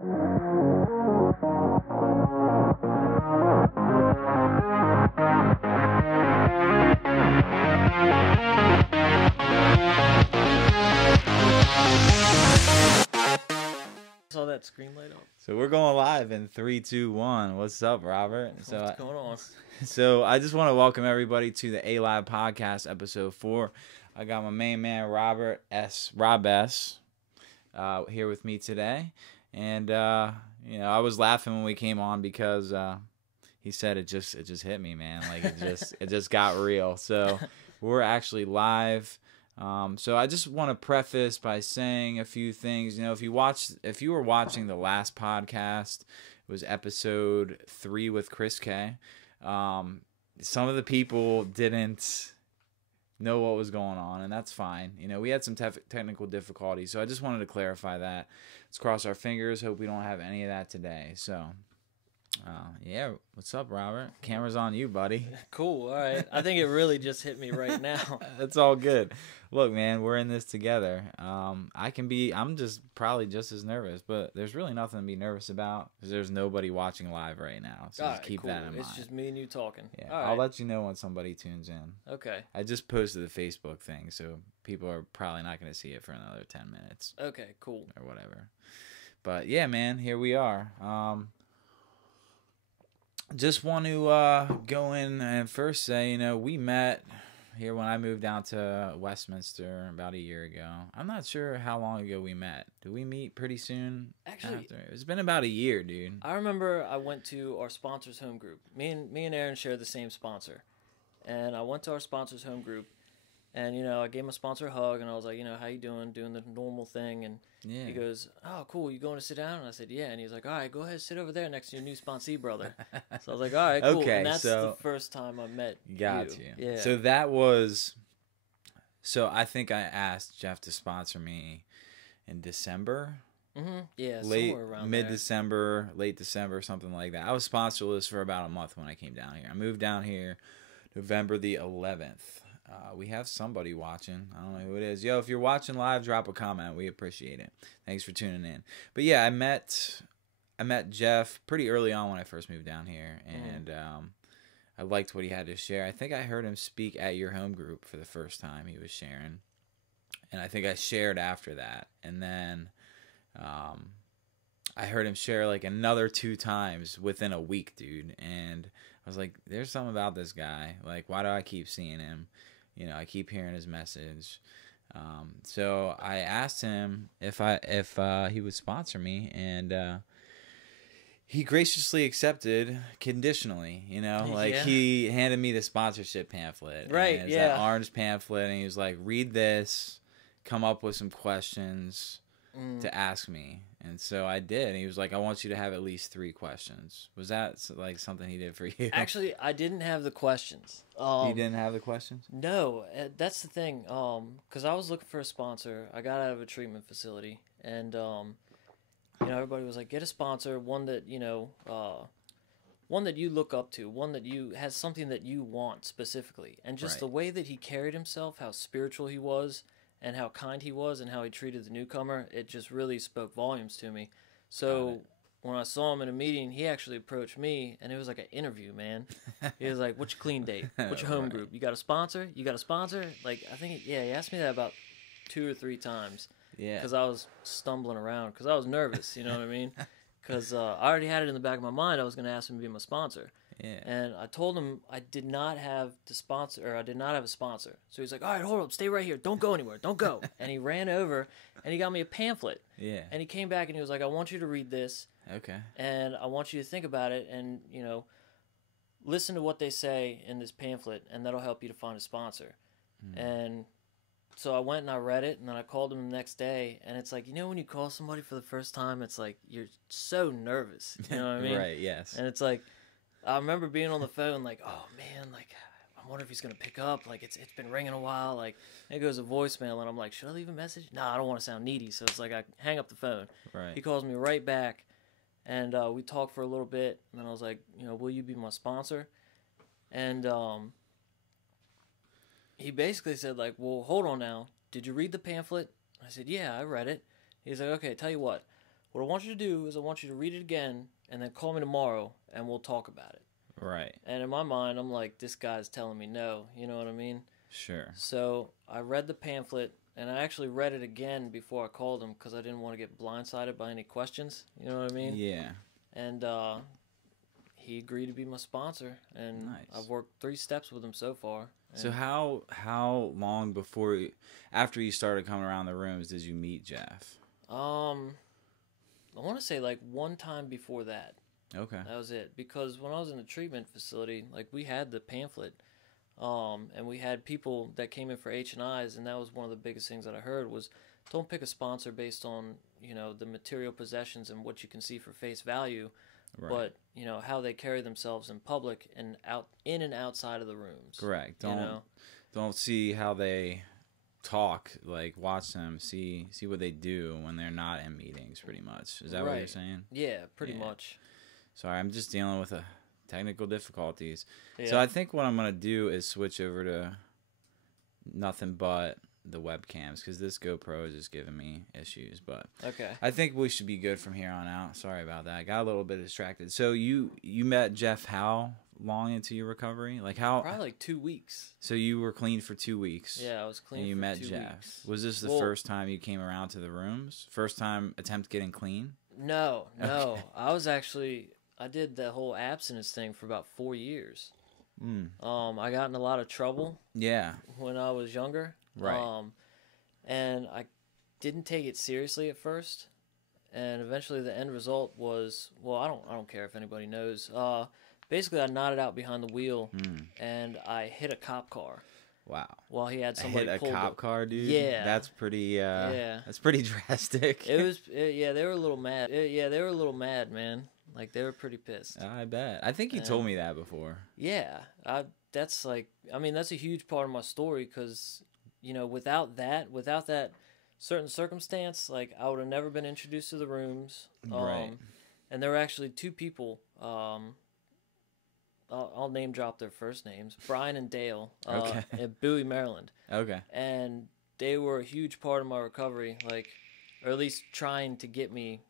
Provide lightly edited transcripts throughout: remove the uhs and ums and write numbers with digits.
Saw that screen light up. So we're going live in 3, 2, 1. What's up, Robert? What's going on? So I just want to welcome everybody to the A.live podcast, episode 4. I got my main man, Rob S, here with me today. And, I was laughing when we came on because he said it just hit me, man. Like it just got real. So we're actually live. So I just want to preface by saying a few things. If you were watching the last podcast, it was episode 3 with Chris K. Some of the people didn't know what was going on, and that's fine. We had some technical difficulties, so I just wanted to clarify that. Let's cross our fingers. Hope we don't have any of that today. So, yeah, what's up, Robert? Camera's on you, buddy. Cool. All right. I think it really just hit me right now. That's all good. Look, man, we're in this together. I'm probably just as nervous, but there's really nothing to be nervous about because there's nobody watching live right now. So just keep that in mind. It's just me and you talking. Yeah, I'll let you know when somebody tunes in. Okay. I just posted the Facebook thing, so people are probably not going to see it for another 10 minutes. Okay, cool. Or whatever. But yeah, man, here we are. Just want to go in and first say, we met here when I moved down to Westminster about a year ago. I'm not sure how long ago we met. Did we meet pretty soon? Actually, after? It's been about a year, dude. I remember I went to our sponsor's home group. Me and Aaron share the same sponsor. And I went to our sponsor's home group. And, I gave my sponsor a hug, and I was like, how you doing? Doing the normal thing. And he goes, oh, cool, you going to sit down? And I said, yeah. And he's like, all right, go ahead, sit over there next to your new Sponsee brother. So I was like, all right, cool. Okay, and that's the first time I met you. Yeah. So I think I asked Jeff to sponsor me in December. Mm-hmm. Yeah, somewhere around mid-December, late December, something like that. I was sponsorless for about a month when I came down here. I moved down here November the 11th. We have somebody watching. I don't know who it is. Yo, if you're watching live, drop a comment. We appreciate it. Thanks for tuning in. But yeah, I met Jeff pretty early on when I first moved down here, and I liked what he had to share. I think I heard him speak at your home group for the first time he was sharing, and I think I shared after that, and then I heard him share like another 2 times within a week, dude, and I was like, there's something about this guy. Like, why do I keep seeing him? I keep hearing his message. So I asked him if he would sponsor me, and he graciously accepted conditionally. He handed me the sponsorship pamphlet. Right, and it's that orange pamphlet, and he was like, read this, come up with some questions to ask me. And so I did. And he was like, I want you to have at least 3 questions. Was that like something he did for you? Actually, I didn't have the questions. You didn't have the questions? No, that's the thing. Because I was looking for a sponsor. I got out of a treatment facility. And, everybody was like, get a sponsor, one that you look up to, one that has something that you want specifically. And just the way that he carried himself, how spiritual he was, and how kind he was and how he treated the newcomer, it just really spoke volumes to me. So when I saw him in a meeting, he actually approached me, and it was like an interview, man. He was like, what's your clean date? What's your home group? You got a sponsor? You got a sponsor? Like, I think, he asked me that about 2 or 3 times. Yeah. Because I was stumbling around, because I was nervous, you know what I mean? Because I already had it in the back of my mind I was going to ask him to be my sponsor. Yeah. And I told him I did not have a sponsor. So he's like, all right, hold up, stay right here. Don't go anywhere. Don't go. And he ran over, and he got me a pamphlet. Yeah. And he came back, and he was like, I want you to read this. Okay. And I want you to think about it and, listen to what they say in this pamphlet, and that'll help you to find a sponsor. And so I went and I read it, and then I called him the next day, and it's like, when you call somebody for the first time, it's like you're so nervous. You know what I mean? Right, yes. And it's like, I remember being on the phone like, oh, man, like, I wonder if he's going to pick up. Like, it's been ringing a while. Like, and it goes a voicemail, and I'm like, should I leave a message? Nah, I don't want to sound needy. So it's like I hang up the phone. Right. He calls me right back, and we talked for a little bit. And then I was like, will you be my sponsor? And he basically said, like, well, hold on now. Did you read the pamphlet? I said, yeah, I read it. He's like, okay, tell you what. what I want you to do is I want you to read it again and then call me tomorrow and we'll talk about it. Right. And in my mind, I'm like, this guy's telling me no. You know what I mean? Sure. So I read the pamphlet, and I actually read it again before I called him because I didn't want to get blindsided by any questions. You know what I mean? Yeah. And he agreed to be my sponsor, and Nice. I've worked 3 steps with him so far. So how long after you started coming around the rooms did you meet Jeff? I want to say like one time before that. Okay. That was it. Because when I was in the treatment facility, like we had the pamphlet, and we had people that came in for H&Is, and that was one of the biggest things that I heard was, don't pick a sponsor based on, you know, the material possessions and what you can see for face value, Right. but, you know, how they carry themselves in public and in and outside of the rooms. Correct. Don't Don't see how they talk, like watch them, see what they do when they're not in meetings, pretty much. Is that what you're saying? Yeah, pretty much. Sorry, I'm just dealing with technical difficulties. Yeah. So I think what I'm going to do is switch over to nothing but the webcams because this GoPro is just giving me issues. But okay, I think we should be good from here on out. Sorry about that. I got a little bit distracted. So you met Jeff how long into your recovery? Like how? Probably like 2 weeks. So you were clean for 2 weeks. Yeah, I was clean. And you for met 2 Jeff. weeks. Was this the first time you came around to the rooms? First time attempt getting clean? No. Okay. I did the whole abstinence thing for about 4 years. Mm. I got in a lot of trouble. Yeah. When I was younger. Right. And I didn't take it seriously at first. And eventually the end result was, well, I don't care if anybody knows. Basically I nodded out behind the wheel and I hit a cop car. Wow. While he had somebody hit a cop car, dude. Yeah. That's pretty. Yeah. That's pretty drastic. Yeah, they were a little mad. They were a little mad, man. Like they were pretty pissed. I bet. I think you told me that before. Yeah. That's a huge part of my story because, you know, without that certain circumstance, like I would have never been introduced to the rooms. Right. And there were actually 2 people. I'll name drop their first names, Brian and Dale, Okay. in Bowie, Maryland. Okay. And they were a huge part of my recovery, like, or at least trying to get me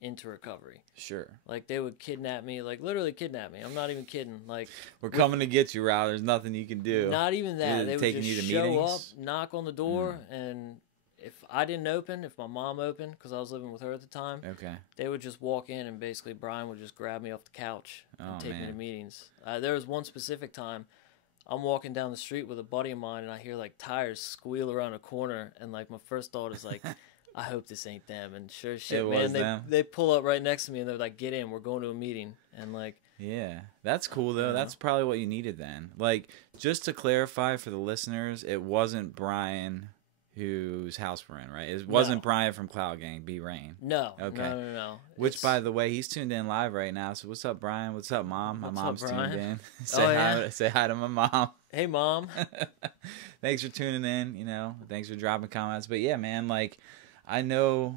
into recovery. Sure. Like they would kidnap me, like literally kidnap me. I'm not even kidding. Like we're coming to get you, Rao. There's nothing you can do. Not even that. They would taking just you to show meetings? up, knock on the door, and if I didn't open, if my mom opened, because I was living with her at the time, Okay. they would just walk in and basically Brian would just grab me off the couch and take me to meetings. There was one specific time I'm walking down the street with a buddy of mine and I hear like tires squeal around a corner and like my first thought is like, I hope this ain't them. And sure as shit, man, they pull up right next to me and they're like, get in, we're going to a meeting. And like, yeah, that's cool though. That's probably what you needed then. Like, just to clarify for the listeners, it wasn't Brian whose house we're in, right? It wasn't Brian from Cloud Gang, B Rain. No. Okay. No. Which, by the way, he's tuned in live right now. So what's up, Brian? What's up, Mom? My mom's tuned in. Say hi to my mom. Hey, Mom. Thanks for tuning in. You know, thanks for dropping comments. But yeah, man, like, I know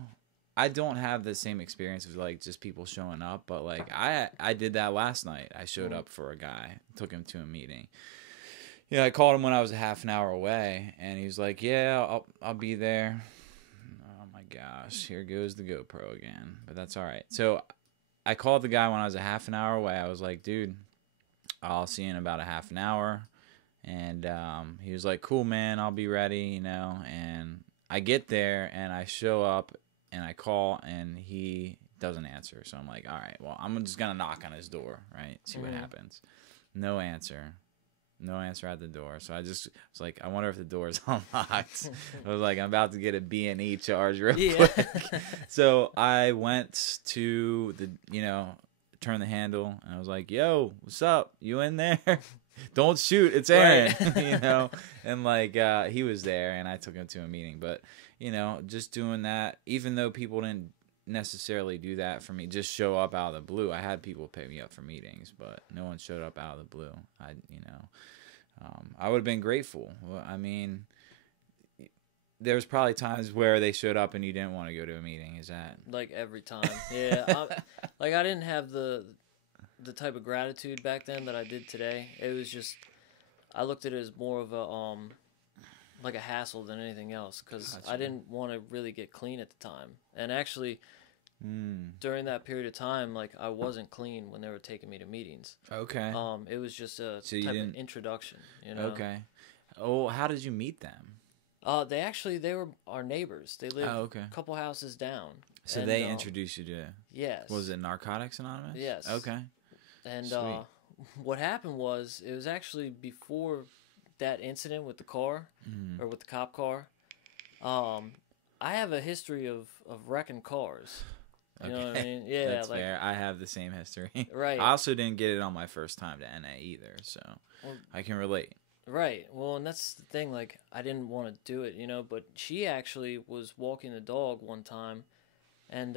I don't have the same experience of like just people showing up, but like I did that last night. I showed up for a guy, took him to a meeting. You know, I called him when I was a half an hour away, and he was like, "Yeah, I'll be there." Oh my gosh, here goes the GoPro again, but that's all right. So I called the guy when I was a half an hour away. I was like, "Dude, I'll see you in about a half an hour," and he was like, "Cool, man, I'll be ready," you know. And I get there, and I show up, and I call, and he doesn't answer. So I'm like, "All right, well, I'm just gonna knock on his door, right? See what happens." No answer. No answer at the door. So I just was like, I wonder if the door is unlocked. I was like, I'm about to get a B&E charge real quick. So I went to the, you know, turn the handle, and I was like, yo, what's up? You in there? Don't shoot. It's Aaron. Right. You know? And like, he was there, and I took him to a meeting. But, you know, just doing that, even though people didn't necessarily do that for me, just show up out of the blue. I had people pick me up for meetings, but no one showed up out of the blue. I would have been grateful. Well, I mean, there's probably times where they showed up and you didn't want to go to a meeting. Is that like every time? Yeah. Like I didn't have the type of gratitude back then that I did today. It was just, I looked at it as more of a like a hassle than anything else, because I didn't want to really get clean at the time. And actually, during that period of time, like I wasn't clean when they were taking me to meetings. Okay. It was just a So type of introduction, you know. Okay. Oh, how did you meet them? They were our neighbors. They lived a couple houses down. So they introduced you to. Yes. Was it Narcotics Anonymous? Yes. Okay. And what happened was, it was actually before that incident with the car, or with the cop car. I have a history of wrecking cars. You know what I mean? Yeah, that's fair. I have the same history. Right. I also didn't get it on my first time to NA either, so I can relate. Right. Well, and that's the thing. Like, I didn't want to do it, you know. But she actually was walking the dog one time, and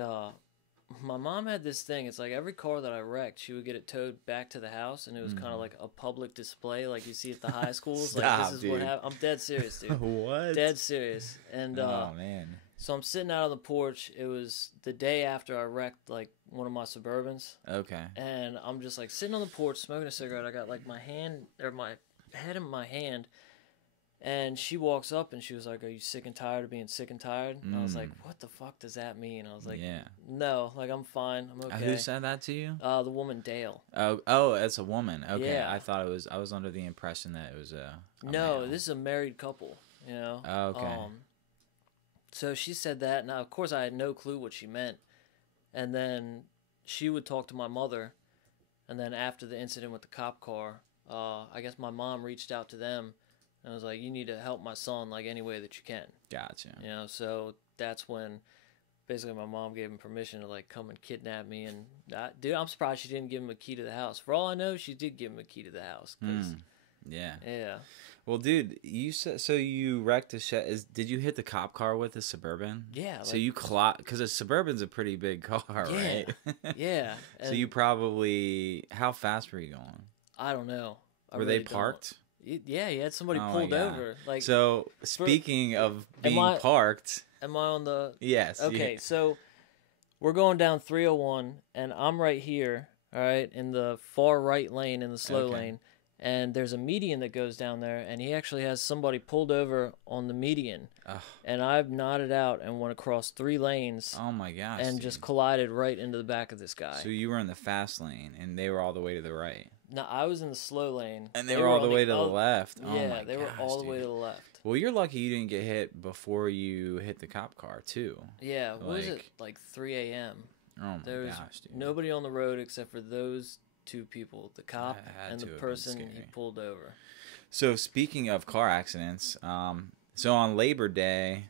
my mom had this thing. It's like every car that I wrecked, she would get it towed back to the house, and it was kind of like a public display, like you see at the high schools. Stop, like, this is dude. what happened. I'm dead serious, dude. What? Dead serious. And oh man. So I'm sitting out on the porch. It was the day after I wrecked like one of my Suburbans. Okay. And I'm just like sitting on the porch smoking a cigarette. I got like my head in my hand, and she walks up and she was like, "Are you sick and tired of being sick and tired?" And I was like, "What the fuck does that mean?" I was like, "No, like I'm fine. I'm okay." Who said that to you? The woman Dale. Oh, it's a woman. Okay. Yeah. I was under the impression that it was a No, male. this is a married couple, you know. Oh, okay. So she said that. Now, of course, I had no clue what she meant. And then she would talk to my mother. And then after the incident with the cop car, I guess my mom reached out to them and was like, "You need to help my son like any way that you can." Gotcha. You know, so that's when basically my mom gave him permission to like come and kidnap me. And dude, I'm surprised she didn't give him a key to the house. For all I know, she did give him a key to the house. Yeah. Yeah. Well, dude, you said so. You wrecked a shed. Did you hit the cop car with a Suburban? Yeah. So you because a Suburban's a pretty big car, right? Yeah. So you probably how fast were you going? I don't know. Were they parked? Yeah, you had somebody pulled over. Like, so speaking of being parked, am I on the? Yes. Okay, so we're going down 301, and I'm right here. All right, in the far right lane, in the slow lane. And there's a median that goes down there, and he actually has somebody pulled over on the median. Ugh. And I've nodded out and went across 3 lanes. Oh my gosh! And just collided right into the back of this guy. So you were in the fast lane, and they were all the way to the right. No, I was in the slow lane. And they were all the way to the left. Oh yeah, they were all the way to the left. Well, you're lucky you didn't get hit before you hit the cop car, too. Yeah, what was it? Like 3 a.m. Oh my gosh, dude. Nobody on the road except for those 2 people, the cop and the person he pulled over. So speaking of car accidents, so on Labor Day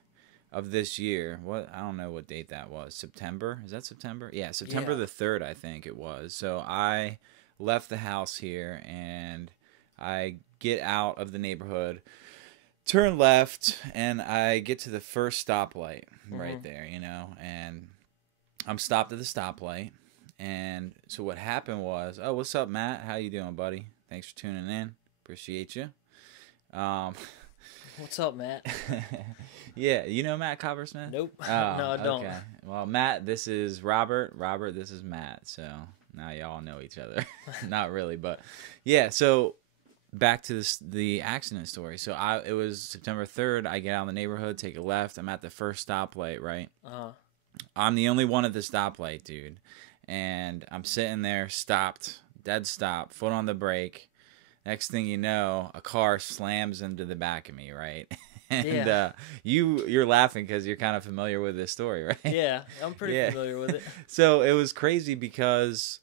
of this year, I don't know what date that was. September? Is that September? Yeah, September the 3rd, I think it was. So I left the house here and I get out of the neighborhood, turn left, and I get to the first stoplight right there, you know, and I'm stopped at the stoplight. And so what happened was, oh, what's up, Matt? How you doing, buddy? Thanks for tuning in. Appreciate you. What's up, Matt? Yeah, you know Matt Coppersmith? Nope. Oh, no, I don't. Okay. Well, Matt, this is Robert. Robert, this is Matt. So now y'all know each other. Not really, but yeah. So back to the accident story. So it was September 3rd. I get out of the neighborhood, take a left. I'm at the first stoplight, right? I'm the only one at the stoplight, dude. And I'm sitting there, stopped, dead stop, foot on the brake. Next thing you know, a car slams into the back of me, right? And you're laughing because you're kind of familiar with this story, right? Yeah, I'm pretty familiar with it. So it was crazy because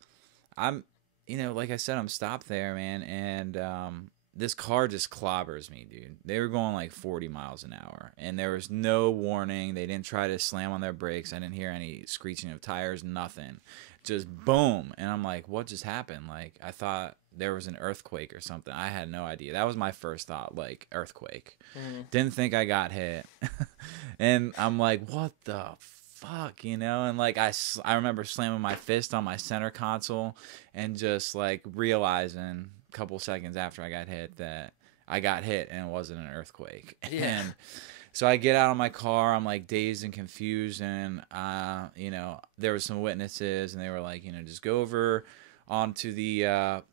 I'm, like I said, I'm stopped there, man, and this car just clobbers me, dude. They were going like 40 miles an hour, and there was no warning. They didn't try to slam on their brakes. I didn't hear any screeching of tires, nothing. Just boom. And I'm like, what just happened? Like, I thought there was an earthquake or something. I had no idea. That was my first thought, like, earthquake. Didn't think I got hit. And I'm like, what the fuck, And like, I remember slamming my fist on my center console and just like realizing a couple seconds after I got hit that I got hit and it wasn't an earthquake. Yeah. And so I get out of my car, I'm like dazed and confused, and there were some witnesses, and they were like, just go over onto the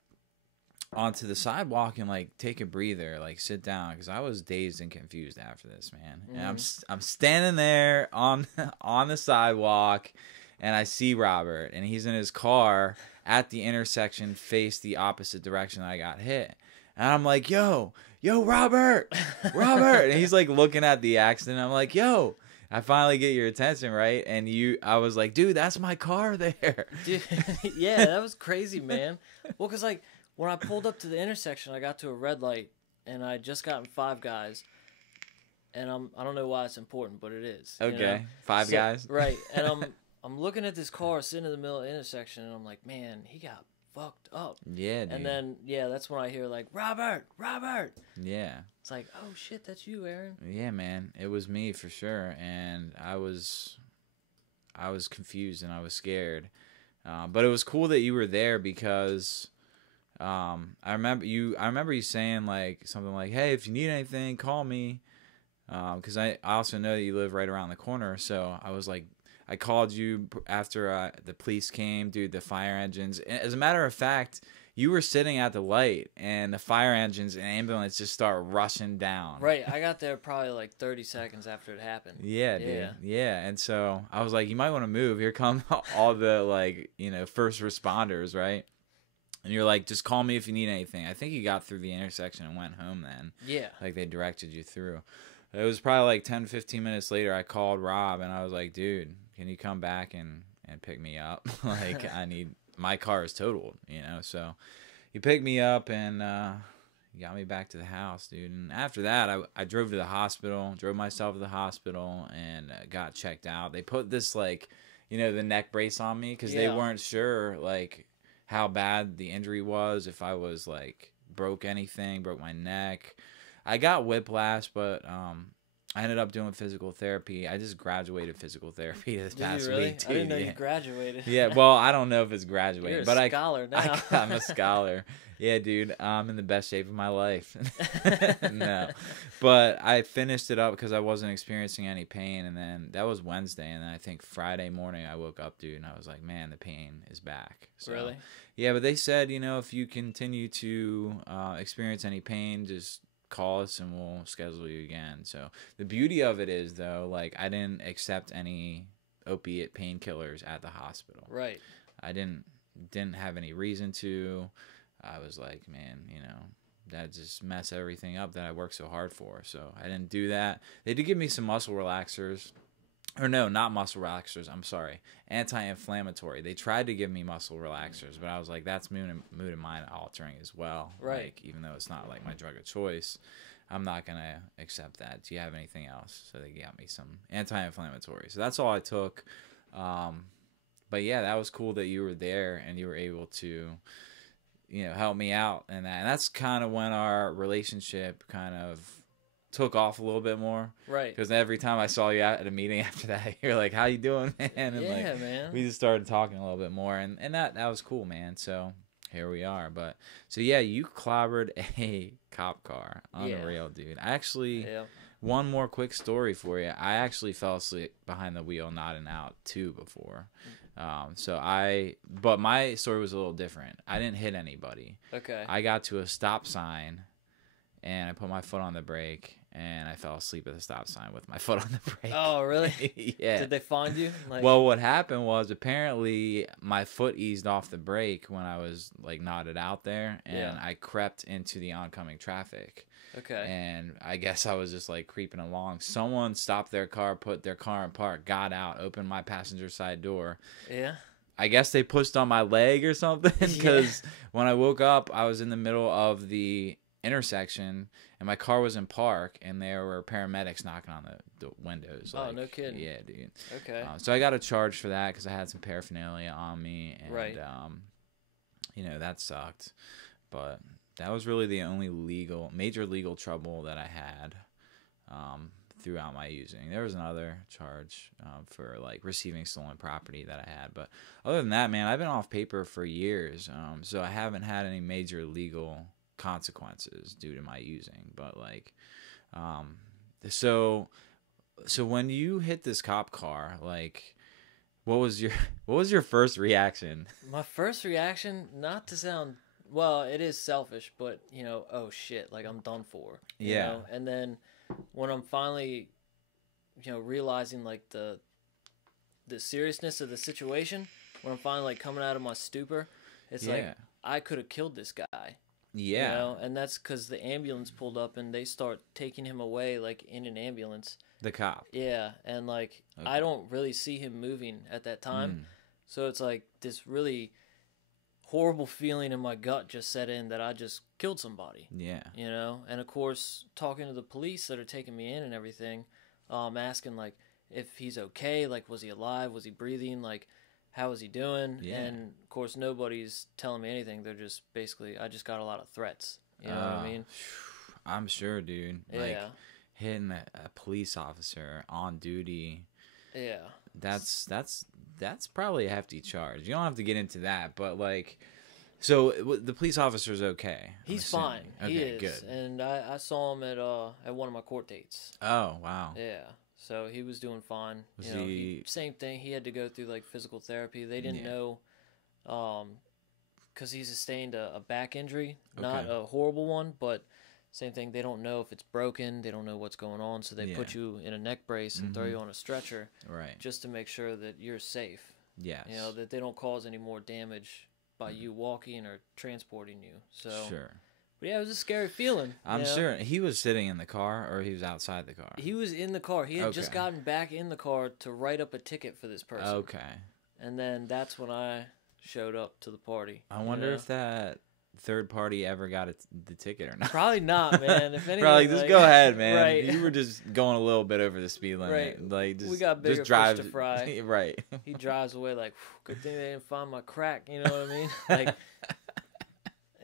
sidewalk and like take a breather, like sit down, because I was dazed and confused after this, man. And I'm standing there on the sidewalk, and I see Robert, and he's in his car at the intersection, face the opposite direction I got hit. And I'm like, yo, Robert, and he's like looking at the accident. I'm like, yo, I finally get your attention, right? And I was like, dude, that's my car there. Dude, yeah, that was crazy, man. Well, because like when I pulled up to the intersection, I got to a red light, and I just gotten Five Guys. And I don't know why it's important, but it is. Okay, you know? Five Guys. Right, and I'm looking at this car sitting in the middle of the intersection, and I'm like, man, he got fucked up. Yeah, dude. And then, that's when I hear, like, Robert! Yeah. It's like, oh, shit, that's you, Aaron. Yeah, man. It was me for sure. And I was confused and I was scared. But it was cool that you were there because I remember you saying, like, something like, hey, if you need anything, call me. Because I also know that you live right around the corner. So I was like, I called you after the police came, dude, the fire engines. As a matter of fact, you were sitting at the light, and the fire engines and ambulance just start rushing down. Right. I got there probably like 30 seconds after it happened. Yeah, dude. Yeah. And so I was like, you might want to move. Here come all the, like, first responders, right? And you're like, just call me if you need anything. I think you got through the intersection and went home then. Yeah. Like, they directed you through. It was probably like 10, 15 minutes later, I called Rob, and I was like, dude, can you come back and pick me up? Like, my car is totaled, So he picked me up and he got me back to the house, dude. And after that, I drove to the hospital, drove myself to the hospital, and got checked out. They put this, like, the neck brace on me because they weren't sure, like, how bad the injury was, if I was, like, broke my neck. I got whiplash, but I ended up doing physical therapy. I just graduated physical therapy this past week, dude. I didn't know you graduated. Yeah, well, I don't know if it's graduated. You're but a scholar now. I'm a scholar. Yeah, dude, I'm in the best shape of my life. No. But I finished it up because I wasn't experiencing any pain, and then that was Wednesday, and then I think Friday morning I woke up, dude, and I was like, man, the pain is back. So, really? Yeah, but they said, if you continue to experience any pain, just call us and we'll schedule you again. So the beauty of it is, though, like, I didn't accept any opiate painkillers at the hospital. Right. I didn't have any reason to. I was like, man, that just mess everything up that I worked so hard for. So I didn't do that. They did give me some muscle relaxers. Or no, not muscle relaxers. I'm sorry. Anti-inflammatory. They tried to give me muscle relaxers, but I was like, that's mood and mind altering as well. Right. Like, even though it's not like my drug of choice, I'm not going to accept that. Do you have anything else? So they got me some anti-inflammatory. So that's all I took. But yeah, that was cool that you were there and you were able to, help me out and that. And that's kind of when our relationship kind of took off a little bit more, right? Because every time I saw you at a meeting after that, you're like, "How you doing, man?" And man. We just started talking a little bit more, and that was cool, man. So here we are. But so yeah, you clobbered a cop car, unreal, dude. I actually, one more quick story for you. I actually fell asleep behind the wheel, nodding out too before. But my story was a little different. I didn't hit anybody. Okay. I got to a stop sign, and I put my foot on the brake. And I fell asleep at the stop sign with my foot on the brake. Oh, really? Yeah. Did they find you? Well, what happened was apparently my foot eased off the brake when I was, like, nodded out there. And I crept into the oncoming traffic. Okay. And I guess I was just, like, creeping along. Someone stopped their car, put their car in park, got out, opened my passenger side door. Yeah. I guess they pushed on my leg or something. Because when I woke up, I was in the middle of the intersection and my car was in park and there were paramedics knocking on the windows. Oh, no kidding. Yeah, dude. Okay. So I got a charge for that because I had some paraphernalia on me, and right. That sucked. But that was really the only major legal trouble that I had throughout my using. There was another charge for, like, receiving stolen property that I had, but other than that, man, I've been off paper for years, so I haven't had any major legal consequences due to my using. But, like, so when you hit this cop car, like, what was your first reaction? My first reaction, not to sound, well, it is selfish, but, oh shit, like, I'm done for. You know? And then when I'm finally, realizing, like, the the seriousness of the situation, when I'm finally like coming out of my stupor, it's like I could have killed this guy. Yeah. You know? And that's because the ambulance pulled up and they start taking him away like in an ambulance. The cop. Yeah, and like I don't really see him moving at that time. So it's like this really horrible feeling in my gut just set in that I just killed somebody. Yeah. You know? And of course, talking to the police that are taking me in and everything, asking like if he's okay, like was he alive, was he breathing, like how is he doing? Yeah. And of course nobody's telling me anything. They're just basically I just got a lot of threats. You know what I mean? I'm sure, dude. Yeah. Like hitting a police officer on duty. Yeah. That's probably a hefty charge. You don't have to get into that, but like, so the police officer's okay. He's fine. Okay, he is. Good. And I saw him at one of my court dates. Oh wow. Yeah. So he was doing fine. Was you know, same thing. He had to go through like physical therapy. They didn't know, because he sustained a back injury, not a horrible one, but same thing. They don't know if it's broken. They don't know what's going on. So they put you in a neck brace and throw you on a stretcher, right? Just to make sure that you're safe. Yes. You know, that they don't cause any more damage by you walking or transporting you. So sure. But yeah, it was a scary feeling. I'm sure he was sitting in the car or he was outside the car. He was in the car. He had just gotten back in the car to write up a ticket for this person. Okay. And then that's when I showed up to the party. I wonder if that third party ever got the ticket or not. Probably not, man. If anything, probably just go ahead, man. Right. You were just going a little bit over the speed limit. Right. Like we got bigger just drive fish to fry. Right. He drives away like, good thing they didn't find my crack. You know what I mean? Like,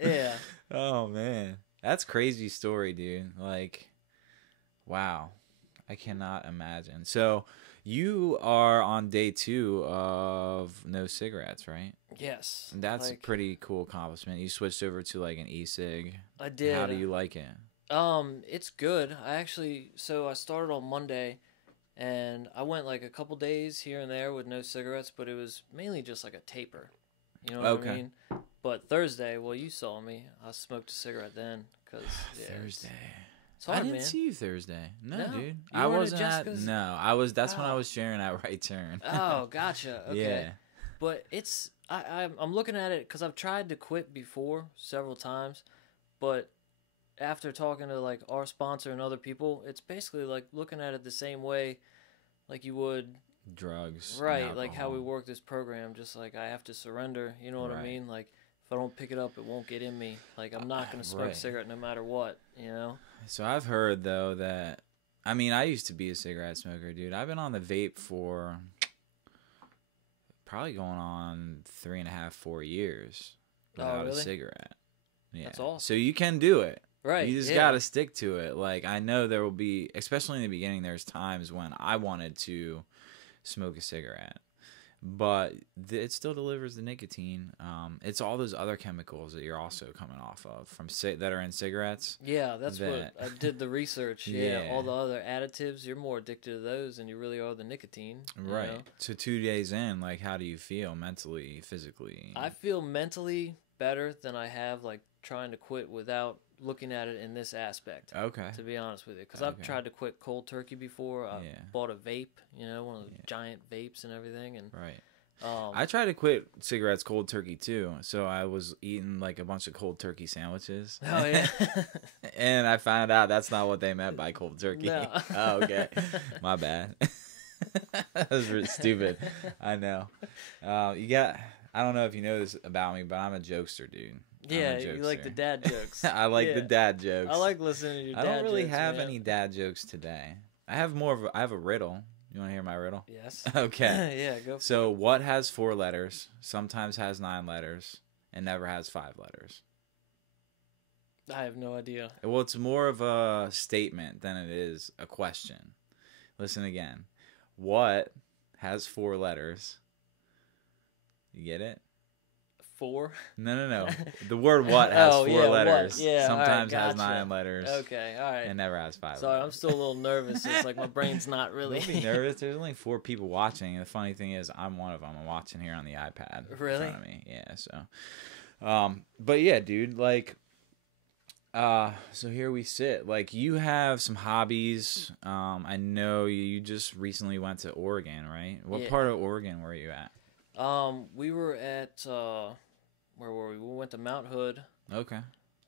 yeah. Oh man, that's crazy story, dude. Like, wow, I cannot imagine. So you are on day 2 of no cigarettes, right? Yes. That's a pretty cool accomplishment. You switched over to like an e-cig. I did. How do you like it? It's good. I started on Monday, and I went like a couple days here and there with no cigarettes, but it was mainly just like a taper. You know what I mean? But Thursday, well, you saw me. I smoked a cigarette then. Thursday. It's hard, I didn't man. see you Thursday. No, dude. I wasn't at. No, I was. That's when I was sharing at Right Turn. Oh, gotcha. Okay. Yeah. But it's I'm looking at it because I've tried to quit before several times, but after talking to like our sponsor and other people, it's basically like looking at it the same way, like you would drugs. Right, like how we work this program. Just like I have to surrender. You know what I mean? Like if I don't pick it up, it won't get in me. Like I'm not gonna smoke a cigarette no matter what. You know. So I've heard though that, I mean, I used to be a cigarette smoker, dude. I've been on the vape for probably going on 3.5, 4 years without a cigarette. Yeah. That's awesome. So you can do it. Right. You just gotta stick to it. Like I know there will be, especially in the beginning, there's times when I wanted to smoke a cigarette, but it still delivers the nicotine. It's all those other chemicals that you're also coming off of from that are in cigarettes. Yeah, that's what I did the research. Yeah, all the other additives, you're more addicted to those than you really are the nicotine. Right. You know? So 2 days in, like, how do you feel mentally, physically? I feel mentally better than I have like trying to quit without looking at it in this aspect. Okay. To be honest with you, because I've tried to quit cold turkey before. I bought a vape, you know, one of those giant vapes and everything, and I tried to quit cigarettes cold turkey too. So I was eating like a bunch of cold turkey sandwiches. Oh yeah. And I found out that's not what they meant by cold turkey. No. Oh, okay. My bad. That was really stupid. I know. I don't know if you know this about me, but I'm a jokester, dude. Yeah, you like the dad jokes. I like the dad jokes. I like listening to your dad jokes. I don't really have any dad jokes today. I have I have a riddle. You want to hear my riddle? Yes. Okay. Yeah, go for it. So what has 4 letters, sometimes has 9 letters, and never has 5 letters? I have no idea. Well, it's more of a statement than it is a question. Listen again. What has 4 letters? You get it? 4? No. The word what has 4 letters. What? Yeah, sometimes right, has 9 letters. Okay, all right. And never has 5 Sorry, letters. I'm still a little nervous. It's like my brain's not really... Don't be nervous. There's only 4 people watching. The funny thing is, I'm one of them. I'm watching here on the iPad. Really? In front of me. Yeah, so... but yeah, dude, like... So here we sit. Like, you have some hobbies. I know you just recently went to Oregon, right? What part of Oregon were you at? We were at where were we? We went to Mount Hood. Okay.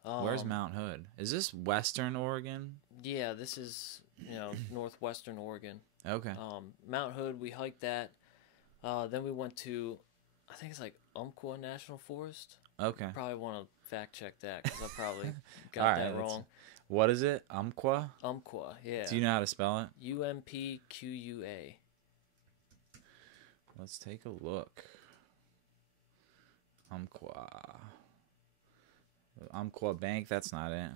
Where's Mount Hood? Is this Western Oregon? Yeah, this is northwestern Oregon. Okay. Mount Hood, we hiked that. Then we went to, I think it's like Umpqua National Forest. Okay. Probably want to fact check that because I probably got that wrong. What is it? Umpqua? Umpqua, yeah. Do you know how to spell it? UMPQUA. Let's take a look. Umpqua. Umpqua Bank, that's not it.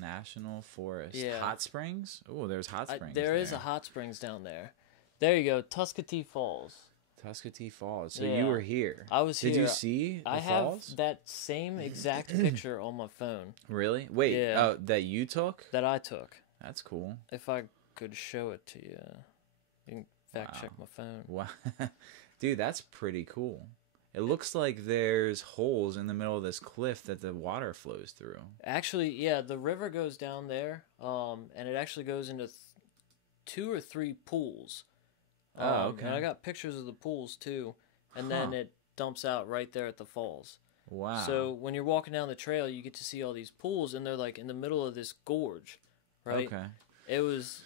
National Forest. Yeah. Hot Springs? Oh, there's hot springs. There is a hot springs down there. There you go, Tuscatee Falls. Tuscatee Falls. So you were here. I was here. Did you see the falls? Have that same exact picture on my phone. Really? Wait, that you took? That I took. That's cool. If I could show it to you. You can fact check my phone. Wow. Dude, that's pretty cool. It looks like there's holes in the middle of this cliff that the water flows through. Actually, yeah, the river goes down there, and it actually goes into 2 or 3 pools. Okay. And I got pictures of the pools too, and then it dumps out right there at the falls. Wow. So when you're walking down the trail, you get to see all these pools, and they're like in the middle of this gorge, right? Okay. It was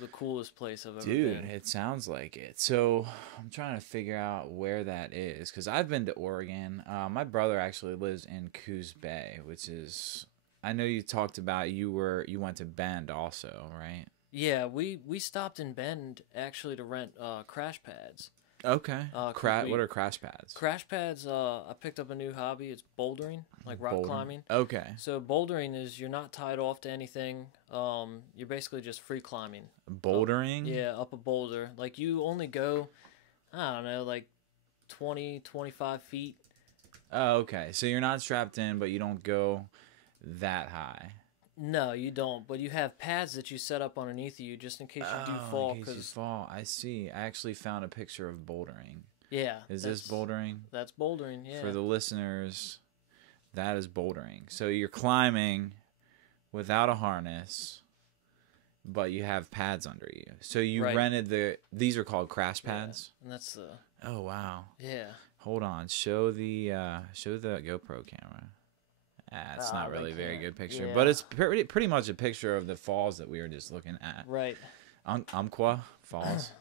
the coolest place I've ever been. Dude, it sounds like it. So I'm trying to figure out where that is, because I've been to Oregon. My brother actually lives in Coos Bay, which is, I know you talked about you went to Bend also, right? Yeah, we stopped in Bend actually to rent crash pads. Okay. What are crash pads? Crash pads, I picked up a new hobby. It's bouldering, like rock climbing. Okay. So bouldering is you're not tied off to anything. You're basically just free climbing. Bouldering? Up a boulder. Like you only go, I don't know, like 20, 25 feet. Oh, okay. So you're not strapped in, but you don't go that high. No, you don't. But you have pads that you set up underneath you just in case you do fall. In case you fall. I see. I actually found a picture of bouldering. Yeah. Is this bouldering? That's bouldering, yeah. For the listeners, that is bouldering. So you're climbing without a harness, but you have pads under you. So you rented these are called crash pads? Yeah. And that's the... Oh, wow. Yeah. Hold on. Show the GoPro camera. It's not really a very good picture, but it's pretty much a picture of the falls that we were just looking at. Right. Umpqua Falls?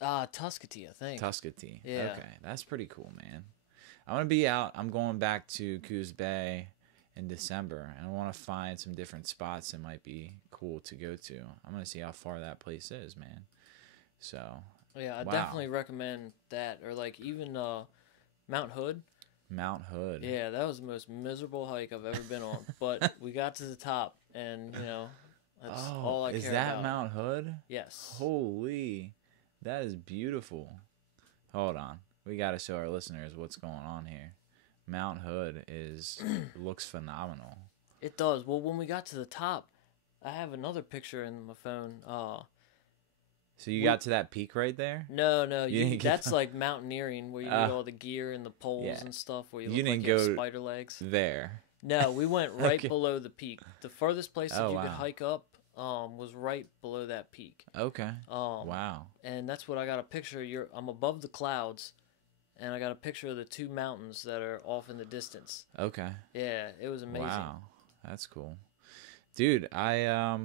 Tuscatee, I think. Tuscatee. Yeah. Okay, that's pretty cool, man. I want to be out. I'm going back to Coos Bay in December, and I want to find some different spots that might be cool to go to. I'm going to see how far that place is, man. So, yeah, I definitely recommend that, or like even Mount Hood. Mount Hood. Yeah, that was the most miserable hike I've ever been on. But we got to the top, and that's all I care about. Is that Mount Hood? Yes. Holy, that is beautiful. Hold on, we got to show our listeners what's going on here. Mount Hood looks phenomenal. It does. Well, when we got to the top, I have another picture in my phone. So you got to that peak right there? No. That's like mountaineering where you need all the gear and the poles and stuff where you look like you have spider legs. There. No, we went right below the peak. The furthest place that you could hike up was right below that peak. Okay. Wow. And that's what I got a picture. I'm above the clouds, and I got a picture of the 2 mountains that are off in the distance. Okay. Yeah, it was amazing. Wow, that's cool. Dude, I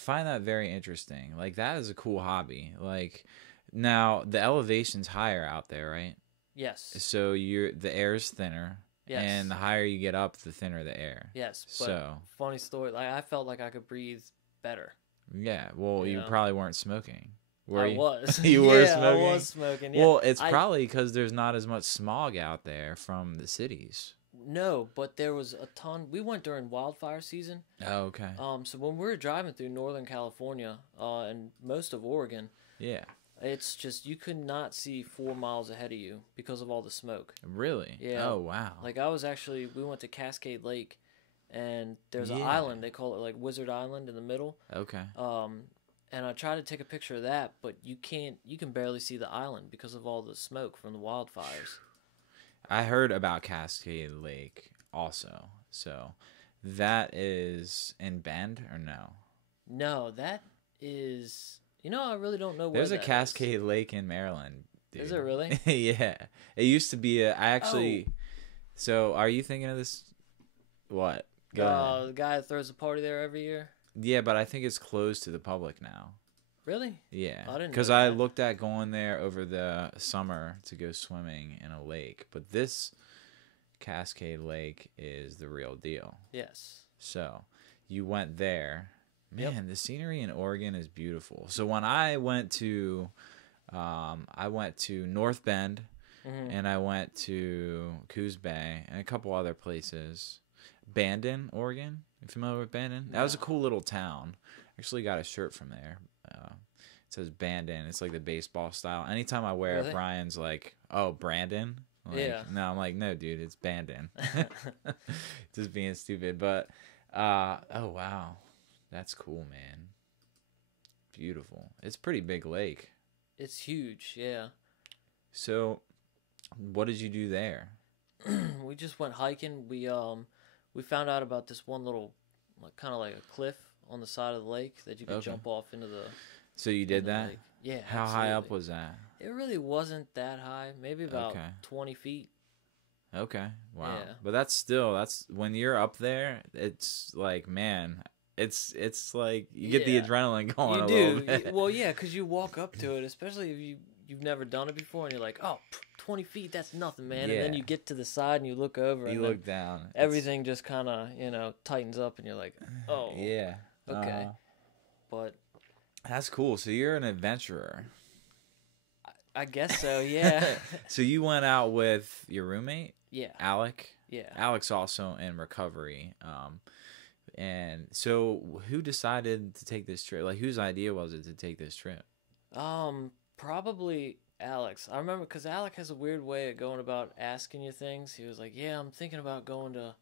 find that very interesting. Like, that is a cool hobby. Like, now the elevation's higher out there, right? Yes. So the air is thinner. Yes. And the higher you get up, the thinner the air. Yes. But funny story. Like, I felt like I could breathe better. Yeah. Well, you probably weren't smoking. I was. You were smoking? I was smoking. Yeah. Well, it's probably because there's not as much smog out there from the cities. No, but there was a ton. We went during wildfire season. Oh, okay. So when we were driving through Northern California, and most of Oregon, it's just you could not see 4 miles ahead of you because of all the smoke. Really? Yeah. Oh, wow. Like we went to Cascade Lake, and there's an island. They call it like Wizard Island in the middle. Okay. And I tried to take a picture of that, but you can barely see the island because of all the smoke from the wildfires. I heard about Cascade Lake also. So That is in Bend or no? No, that is. I really don't know where There's a that Cascade Lake in Maryland, dude. Is it really? Yeah. It used to be I actually. Oh. So, are you thinking of this? What? Go ahead. The guy that throws a party there every year. Yeah, but I think it's closed to the public now. Really? Yeah. I didn't know Because that. I looked at going there over the summer to go swimming in a lake, but this Cascade Lake is the real deal. Yes. So, you went there. Man, Yep. the scenery in Oregon is beautiful. So when I went to North Bend, and I went to Coos Bay and a couple other places. Bandon, Oregon. You familiar with Bandon? That was a cool little town. Actually got a shirt from there. It says Bandon. It's like the baseball style. Anytime I wear it, Brian's like, "Oh, Brandon." Like, yeah. No, I'm like, "No, dude, it's Bandon." Just being stupid, but oh wow. That's cool, man. Beautiful. It's a pretty big lake. It's huge, yeah. So, what did you do there? We just went hiking. We found out about this one little, kind of like a cliff on the side of the lake that you could jump off into the. So you did that? Lake. Yeah. How high up was that? It really wasn't that high. Maybe about 20 feet. Okay. Wow. Yeah. But that's when you're up there. It's like, man. It's like you get the adrenaline going. You a do. little bit. Well, yeah, because you walk up to it, especially if you've never done it before, and you're like, oh, 20 feet, that's nothing, man. Yeah. And then you get to the side and you look over. You look down. Everything just kind of tightens up, and you're like, oh. Yeah. Okay. But that's cool. So you're an adventurer. I guess so. Yeah. So you went out with your roommate? Yeah. Alec? Yeah. Alec's also in recovery. And so who decided to take this trip? Like, whose idea was it to take this trip? Probably Alex. I remember because Alec has a weird way of going about asking you things. He was like, yeah, I'm thinking about going to,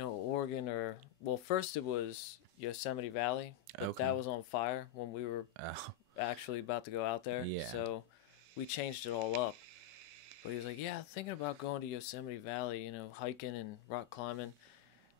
Oregon or, well, first it was Yosemite Valley, but that was on fire when we were actually about to go out there. Yeah. So we changed it all up. But he was like, yeah, thinking about going to Yosemite Valley, hiking and rock climbing.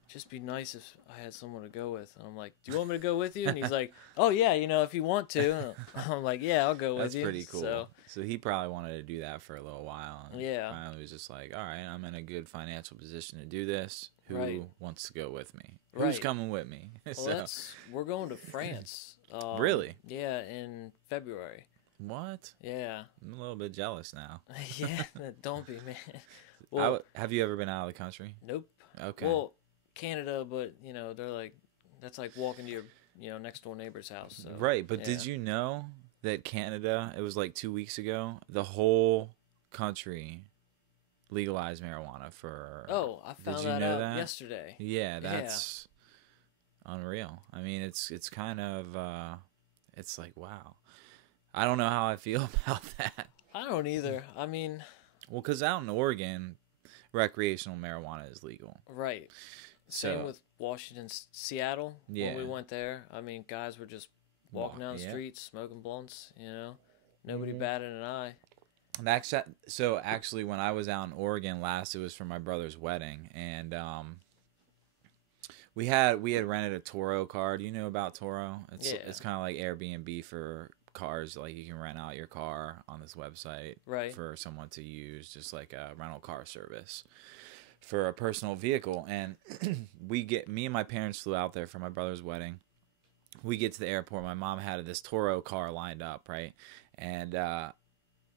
Just be nice if I had someone to go with. And I'm like, do you want me to go with you? And he's like, oh, yeah, if you want to. And I'm like, yeah, I'll go with you. That's pretty cool. So he probably wanted to do that for a little while. And yeah. Finally was just like, all right, I'm in a good financial position to do this. Who wants to go with me? Who's coming with me? Well, we're going to France. Really? Yeah, in February. What? Yeah. I'm a little bit jealous now. Yeah, don't be, man. Well, have you ever been out of the country? Nope. Okay. Well, Canada, but they're like, that's like walking to your next door neighbor's house. So, right, but did you know that Canada? It was like 2 weeks ago. The whole country legalized marijuana for. Oh, I found that out yesterday. Yeah, that's unreal. I mean, it's kind of it's like, wow. I don't know how I feel about that. I don't either. I mean, well, because out in Oregon, recreational marijuana is legal. Right. Same with Washington, Seattle. Yeah. When we went there, I mean, guys were just walking down the streets, smoking blunts. Nobody batted an eye. So actually, when I was out in Oregon last, it was for my brother's wedding, and we had rented a Turo car. Do you know about Turo? It's kind of like Airbnb for cars. Like, you can rent out your car on this website for someone to use, just like a rental car service for a personal vehicle. And me and my parents flew out there for my brother's wedding. We get to the airport. My mom had this Turo car lined up, right? And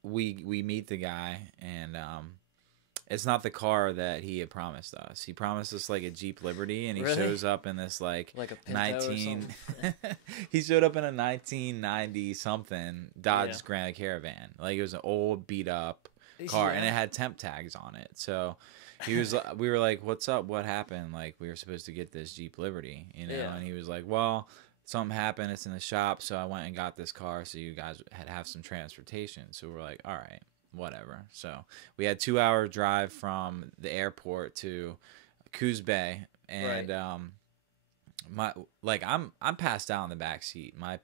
we meet the guy, and it's not the car that he had promised us. He promised us like a Jeep Liberty, and he shows up in this like a Pinto he showed up in a 1990 something Dodge Grand Caravan. Like, it was an old beat up car, and it had temp tags on it. So we were like, "What's up? What happened?" Like, we were supposed to get this Jeep Liberty, And he was like, "Well, something happened. It's in the shop, so I went and got this car, so you guys have some transportation." So we're like, "All right, whatever." So we had 2-hour drive from the airport to Coos Bay, and I'm passed out in the back seat. My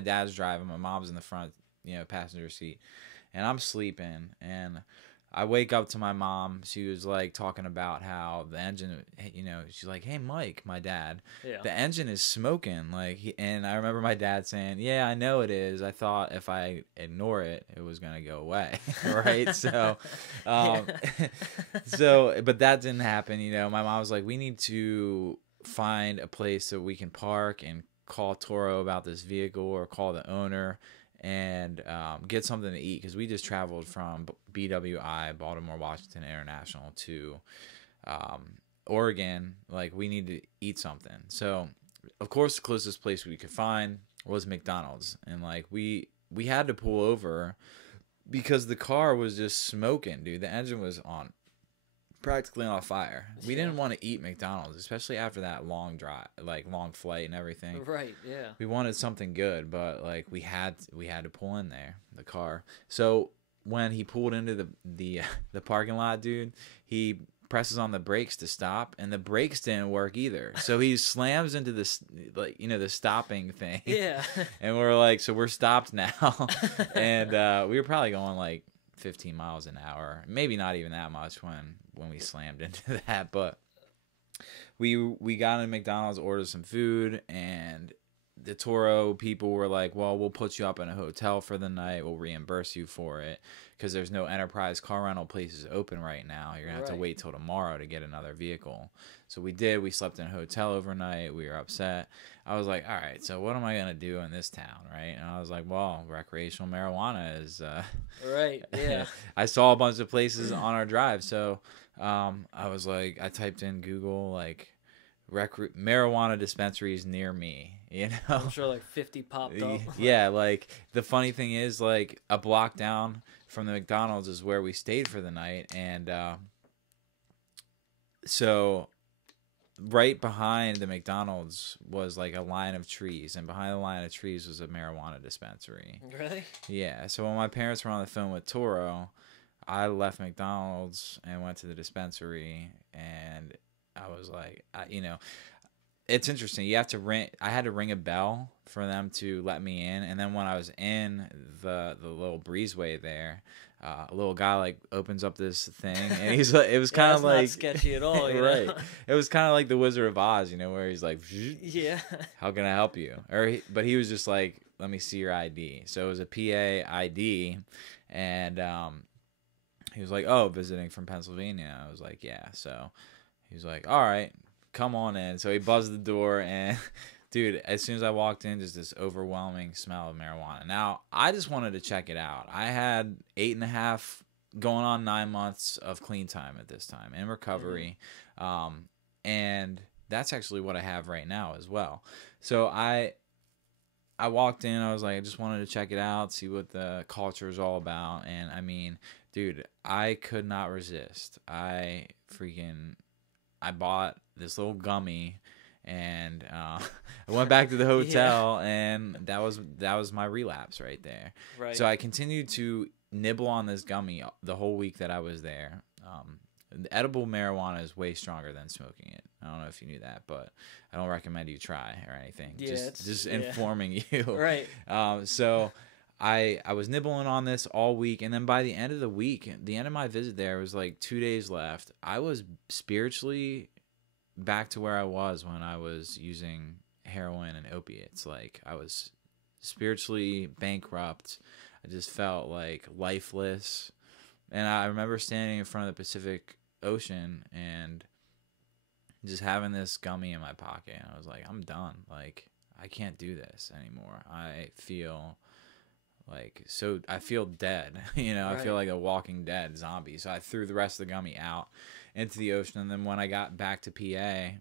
dad's driving, my mom's in the front, passenger seat, and I'm sleeping, and I wake up to my mom. She was like talking about how the engine, you know, she's like, "Hey, Mike, my dad, the engine is smoking." Like, and I remember my dad saying, "Yeah, I know it is. I thought if I ignore it, it was gonna go away." Right? So, but that didn't happen. You know, my mom was like, "We need to find a place that we can park and call Toro about this vehicle or call the owner and get something to eat," because we just traveled from BWI, Baltimore Washington International, to Oregon. Like, we need to eat something. So of course the closest place we could find was McDonald's, and like we had to pull over because the car was just smoking, dude. The engine was on practically on fire. We didn't want to eat McDonald's, especially after that long drive, like long flight and everything. Right, yeah. We wanted something good, but like we had to pull in there, the car. So when he pulled into the parking lot, dude, he presses on the brakes to stop, and the brakes didn't work either. So he slams into this, like, you know, the stopping thing. Yeah. And we're like, so we're stopped now. And we were probably going like 15 miles an hour, maybe not even that much when we slammed into that. But we got into McDonald's, ordered some food, and the Toro people were like, "Well, we'll put you up in a hotel for the night. We'll reimburse you for it because there's no enterprise car rental places open right now. You're gonna have to wait till tomorrow to get another vehicle." So we did. We slept in a hotel overnight. We were upset. I was like, "All right, so what am I gonna do in this town, right?" And I was like, "Well, recreational marijuana is right." Yeah. I saw a bunch of places on our drive, so I was like, I typed in Google like marijuana dispensaries near me, you know. I'm sure like 50 popped up. Yeah, like the funny thing is, like a block down from the McDonald's is where we stayed for the night, and so right behind the McDonald's was like a line of trees, and behind the line of trees was a marijuana dispensary. Really? Yeah. So when my parents were on the phone with Toro, I left McDonald's and went to the dispensary, and I was like, you know, it's interesting. You have to ring. I had to ring a bell for them to let me in, and then when I was in the little breezeway there, a little guy like opens up this thing, and he's like, it was kind of like not sketchy at all, you right? know? It was kind of like the Wizard of Oz, you know, where he's like, yeah, how can I help you? But he was just like, let me see your ID. So it was a PA ID, and he was like, oh, visiting from Pennsylvania. I was like, yeah. So he was like, all right, come on in. So he buzzed the door, and dude, as soon as I walked in, just this overwhelming smell of marijuana. Now, I just wanted to check it out. I had 8.5, going on 9 months of clean time at this time in recovery. And that's actually what I have right now as well. So I walked in, I was like, I just wanted to check it out, see what the culture is all about. And I mean, dude, I could not resist. I bought this little gummy, and I went back to the hotel, and that was my relapse right there. Right. So I continued to nibble on this gummy the whole week that I was there. Edible marijuana is way stronger than smoking it. I don't know if you knew that, but I don't recommend you try or anything. Yeah, just informing you. Right. So I was nibbling on this all week, and then by the end of the week, the end of my visit there, was like 2 days left. I was spiritually back to where I was when I was using heroin and opiates. Like, I was spiritually bankrupt. I just felt like lifeless. And I remember standing in front of the Pacific Ocean and just having this gummy in my pocket. And I was like, I'm done. Like, I can't do this anymore. I feel dead. You know, right. I feel like a walking dead zombie. So I threw the rest of the gummy out into the ocean. And then when I got back to PA,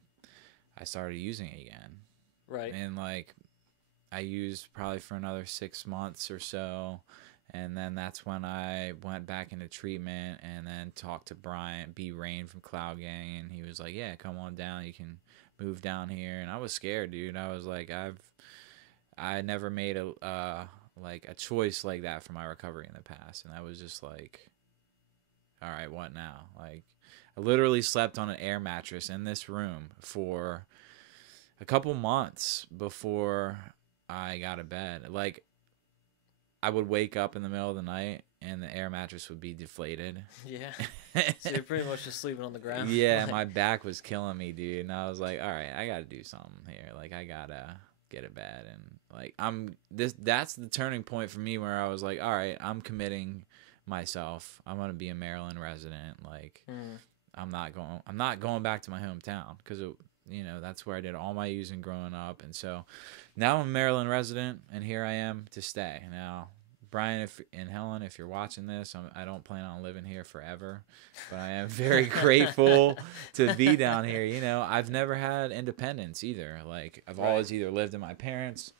I started using it again. Right. And like, I used probably for another 6 months or so. And then that's when I went back into treatment, and then talked to Brian B. Rain from Cloud Gang, and he was like, yeah, come on down, you can move down here. And I was scared, dude. I was like, I never made a choice like that for my recovery in the past. And I was just like, all right, what now? Like, I literally slept on an air mattress in this room for a couple months before I got to bed. Like, I would wake up in the middle of the night and the air mattress would be deflated. Yeah. So you're pretty much just sleeping on the ground. Yeah, my back was killing me, dude. And I was like, all right, I got to do something here. Like, I got to get a bed. And, like, that's the turning point for me where I was like, all right, I'm committing myself. I'm going to be a Maryland resident. Like, I'm not going back to my hometown because, you know, that's where I did all my using growing up. And so now I'm a Maryland resident, and here I am to stay. Now, Brian and Helen, if you're watching this, I don't plan on living here forever, but I am very grateful to be down here. You know, I've never had independence either. Like, I've always either lived with my parents,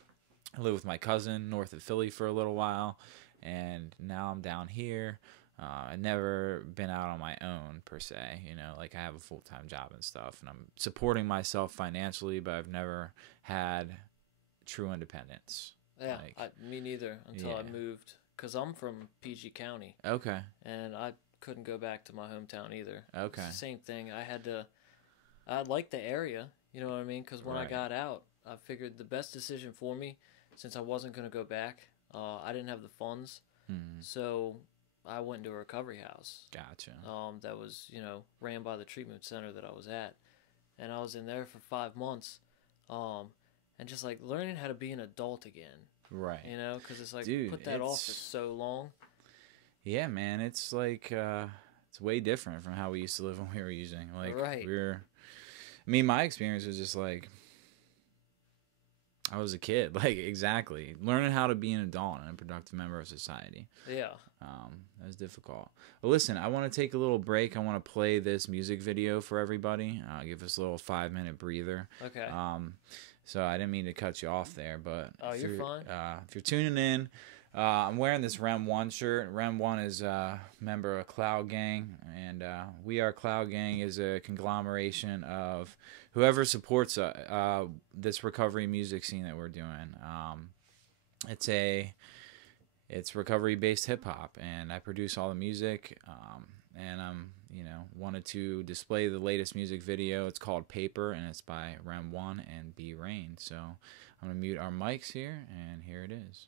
I lived with my cousin north of Philly for a little while, and now I'm down here. I've never been out on my own, per se. You know, like, I have a full-time job and stuff, and I'm supporting myself financially, but I've never had true independence. Yeah, me neither until I moved, because I'm from PG County. Okay. And I couldn't go back to my hometown either. Okay. It's the same thing. I liked the area, you know what I mean? Because when I got out, I figured the best decision for me, since I wasn't going to go back, I didn't have the funds. So I went to a recovery house. Gotcha. That was, you know, ran by the treatment center that I was at. And I was in there for 5 months. And just, like, learning how to be an adult again. Right. You know, because it's like, dude, put that off for so long. Yeah, man. It's like, it's way different from how we used to live when we were using. Like, I mean, my experience was just like, I was a kid. Like, exactly. Learning how to be an adult and a productive member of society. Yeah. That was difficult. But listen, I want to take a little break. I want to play this music video for everybody. Give us a little 5-minute breather. Okay. So I didn't mean to cut you off there, but you're fine. If you're tuning in, I'm wearing this Rem 1 shirt. Rem 1 is a member of Cloud Gang, and We Are Cloud Gang is a conglomeration of whoever supports this recovery music scene that we're doing. It's recovery-based hip-hop, and I produce all the music, and I'm, you know, wanted to display the latest music video. It's called Paper, and it's by Rem 1 and B Rain. So I'm going to mute our mics here, and here it is.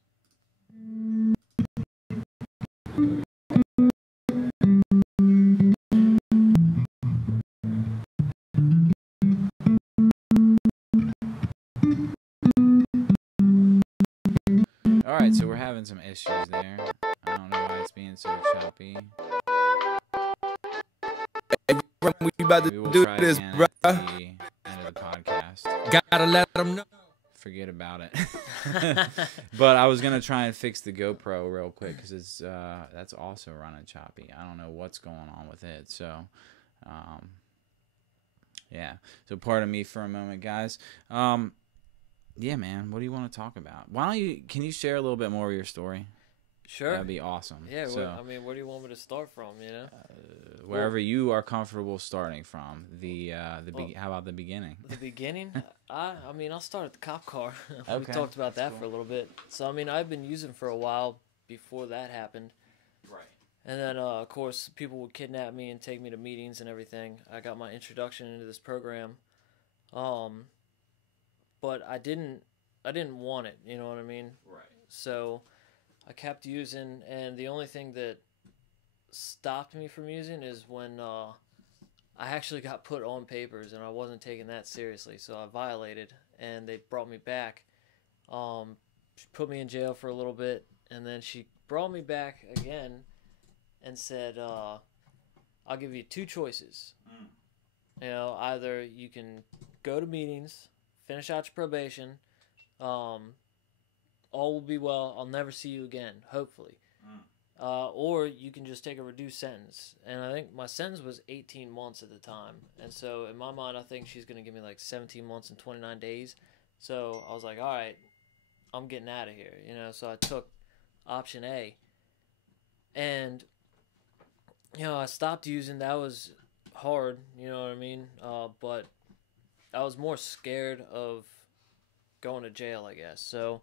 All right, so we're having some issues there. I don't know why it's being so choppy. We about to do this, bro. At the end of the podcast. Gotta let them know. Forget about it. But I was gonna try and fix the GoPro real quick because it's that's also running choppy. I don't know what's going on with it. So, yeah. So pardon me for a moment, guys. Yeah, man. What do you want to talk about? Can you share a little bit more of your story? Sure. That'd be awesome. Yeah, so, I mean, where do you want me to start from, you know? Wherever you are comfortable starting from. How about the beginning? The beginning? I mean, I'll start at the cop car. We talked about that for a little bit. So, I mean, I've been using for a while before that happened. Right. And then, of course, people would kidnap me and take me to meetings and everything. I got my introduction into this program. But I didn't want it, you know what I mean? Right. So I kept using, and the only thing that stopped me from using is when I actually got put on papers, and I wasn't taking that seriously, so I violated, and they brought me back. She put me in jail for a little bit, and then she brought me back again and said, I'll give you 2 choices. You know, either you can go to meetings, finish out your probation, all will be well, I'll never see you again, hopefully. Or you can just take a reduced sentence. And I think my sentence was 18 months at the time. And so in my mind, I think she's going to give me like 17 months and 29 days. So I was like, all right, I'm getting out of here, you know. So I took option A. And, you know, I stopped using. That was hard, you know what I mean? But I was more scared of going to jail, I guess. So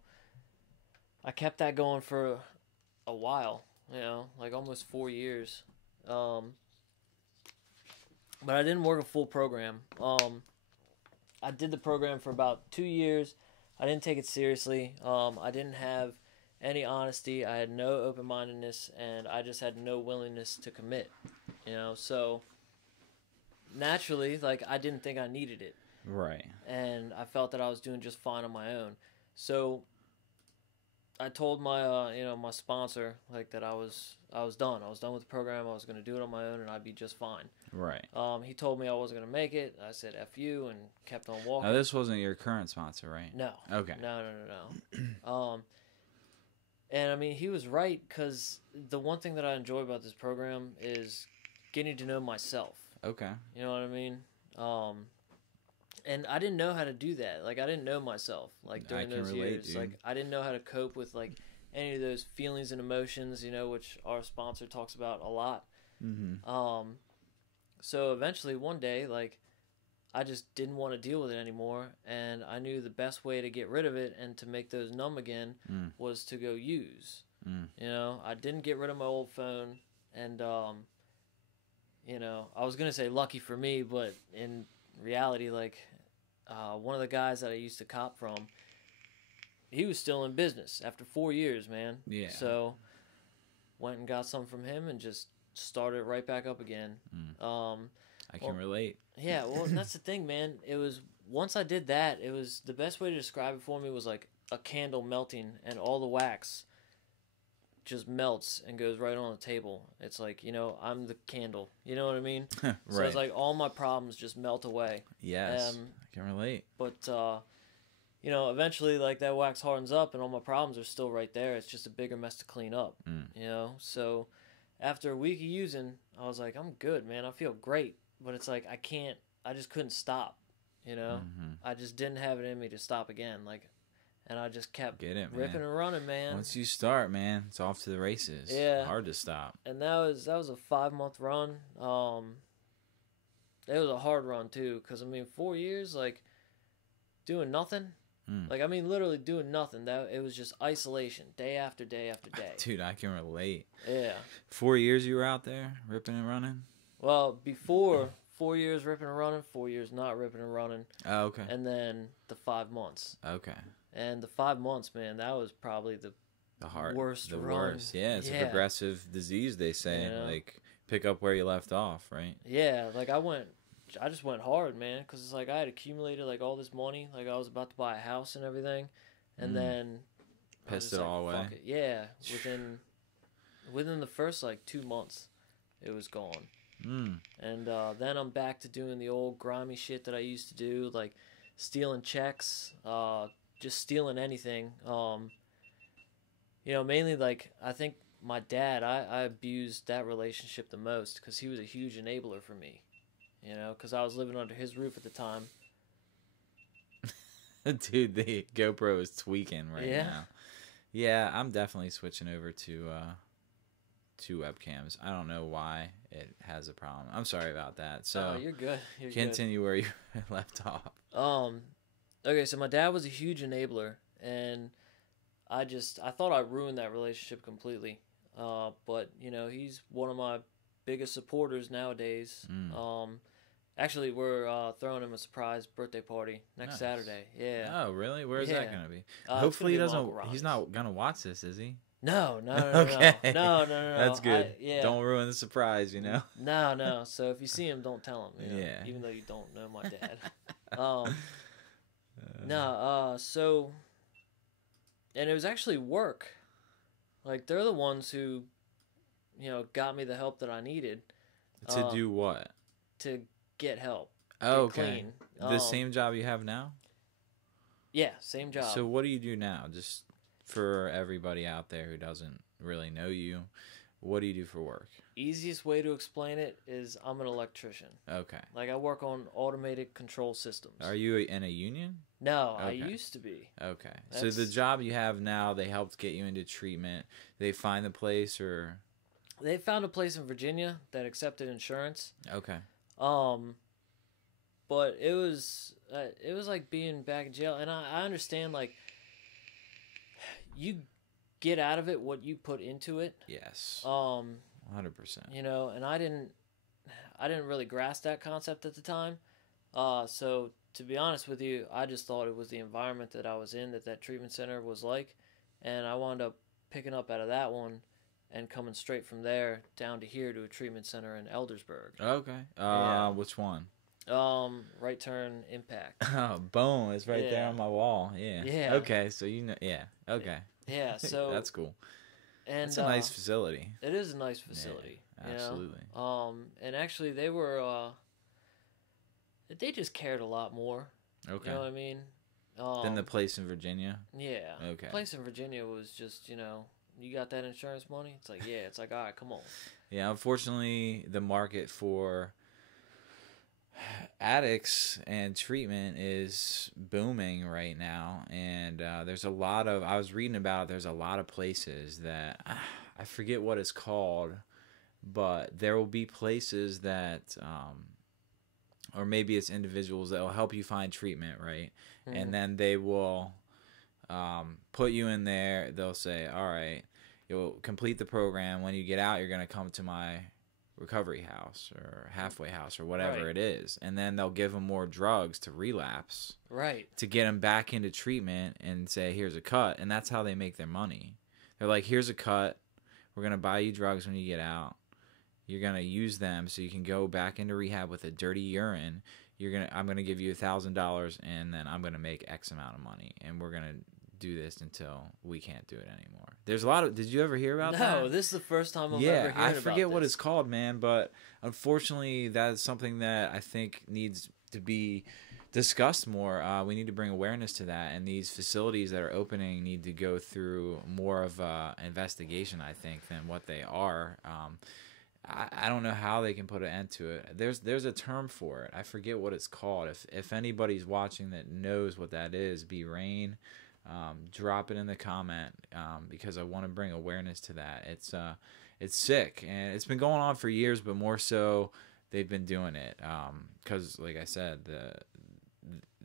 I kept that going for a while, you know, like almost 4 years. But I didn't work a full program. I did the program for about 2 years. I didn't take it seriously. I didn't have any honesty. I had no open-mindedness, and I just had no willingness to commit. So naturally, like, I didn't think I needed it. Right. And I felt that I was doing just fine on my own. So I told my my sponsor, like, that I was done. I was done with the program. I was going to do it on my own, and I'd be just fine. Right. He told me I wasn't going to make it. I said F you and kept on walking. Now, this wasn't your current sponsor, right? No. Okay. No. And I mean, he was right, because the one thing that I enjoy about this program is getting to know myself. Okay. You know what I mean? And I didn't know how to do that. Like, I didn't know myself, like, during those years. Dude. Like, I didn't know how to cope with, like, any of those feelings and emotions, which our sponsor talks about a lot. Mm-hmm. So eventually one day, like, I just didn't want to deal with it anymore, and I knew the best way to get rid of it and to make those numb again was to go use. I didn't get rid of my old phone, and I was gonna say lucky for me, but in reality, like, one of the guys that I used to cop from, he was still in business after 4 years, man. Yeah. So went and got some from him and just started right back up again. I can relate. Yeah, well, that's the thing, man. It was, once I did that, it was, the best way to describe it for me was like a candle melting, and all the wax just melts and goes right on the table. It's like, I'm the candle. You know what I mean? Right. So it's like all my problems just melt away. Yes, I can relate. But, eventually, like, that wax hardens up and all my problems are still right there. It's just a bigger mess to clean up, So after a week of using, I was like, I'm good, man. I feel great. But it's like, I just couldn't stop, I just didn't have it in me to stop again. Like, and I just kept ripping and running, man. Once you start, man, it's off to the races. Yeah. Hard to stop. And that was a 5-month run. It was a hard run, too, because, 4 years, like, doing nothing. Like, literally doing nothing. That it was just isolation, day after day after day. Dude, I can relate. Yeah. 4 years you were out there ripping and running? Well, before 4 years ripping and running, 4 years not ripping and running. Oh, okay. And then the 5 months. Okay. And the 5 months, man, that was probably the worst run. Worst. Yeah, it's a progressive disease, they say. Like, pick up where you left off, right? Yeah, like, I just went hard, man, because it's like I had accumulated, like, all this money. Like, I was about to buy a house and everything. And then pissed it all away. Fuck it. Yeah, within the first, like, 2 months, it was gone. And then I'm back to doing the old grimy shit that I used to do, like stealing checks, just stealing anything. Mainly, like, I think my dad, I abused that relationship the most, because he was a huge enabler for me, because I was living under his roof at the time. Dude, the GoPro is tweaking right now. Yeah, I'm definitely switching over to webcams. I don't know why it has a problem. I'm sorry about that. So you're good. Continue where you left off. Okay, so my dad was a huge enabler, and I thought I ruined that relationship completely. But he's one of my biggest supporters nowadays. Actually, we're throwing him a surprise birthday party next Saturday. Yeah. Oh, really? Where is that gonna be? Hopefully he doesn't. He's not gonna watch this, is he? No. Okay. No. That's good. Don't ruin the surprise, No. So if you see him, don't tell him. Yeah. Even though you don't know my dad. So, and it was actually work. Like, they're the ones who, got me the help that I needed. To do what? To get help. Oh, okay. Clean. The same job you have now? Yeah, same job. So what do you do now? Just for everybody out there who doesn't really know you, what do you do for work? Easiest way to explain it is I'm an electrician. Okay. Like, I work on automated control systems. Are you in a union? No, okay. I used to be. Okay. So the job you have now, they helped get you into treatment. They find the place, or? They found a place in Virginia that accepted insurance. Okay. But it was like being back in jail, and I understand, like, you get out of it what you put into it. Yes. 100%. And I didn't really grasp that concept at the time. So to be honest with you, I just thought it was the environment that I was in, that treatment center was like, and I wound up picking up out of that one and coming straight from there down to here to a treatment center in Eldersburg. Okay. Which one? Right turn impact. Oh, boom! It's right there on my wall. Yeah. Yeah. Okay, so you know. Yeah. Okay. Yeah. So that's cool. And it's a nice facility. It is a nice facility. Yeah, absolutely. You know? And actually, they were. They just cared a lot more. Okay. You know what I mean? Than the place in Virginia. Yeah. Okay. The place in Virginia was just, you got that insurance money. It's like, yeah. It's like, all right, come on. Yeah. Unfortunately, the market for addicts and treatment is booming right now, and there's a lot of. I was reading about it. There's a lot of places that I forget what it's called, but there will be places that. Or maybe it's individuals that will help you find treatment, right? Mm-hmm. And then they will put you in there. They'll say, all right, you'll complete the program. When you get out, you're going to come to my recovery house or halfway house or whatever it is. And then they'll give them more drugs to relapse. Right. To get them back into treatment and say, here's a cut. And that's how they make their money. They're like, here's a cut. We're going to buy you drugs when you get out. You're gonna use them so you can go back into rehab with a dirty urine. I'm gonna give you $1,000, and then I'm gonna make X amount of money, and we're gonna do this until we can't do it anymore. There's a lot of. Did you ever hear about that? No, this is the first time I'm ever hearing about this. I forget what it's called, man, but unfortunately, that's something that I think needs to be discussed more. We need to bring awareness to that, and these facilities that are opening need to go through more of a investigation, I think, than what they are. I don't know how they can put an end to it. There's a term for it. I forget what it's called. If anybody's watching that knows what that is, be rain. Drop it in the comment because I want to bring awareness to that. It's sick, and it's been going on for years, but more so they've been doing it because, like I said,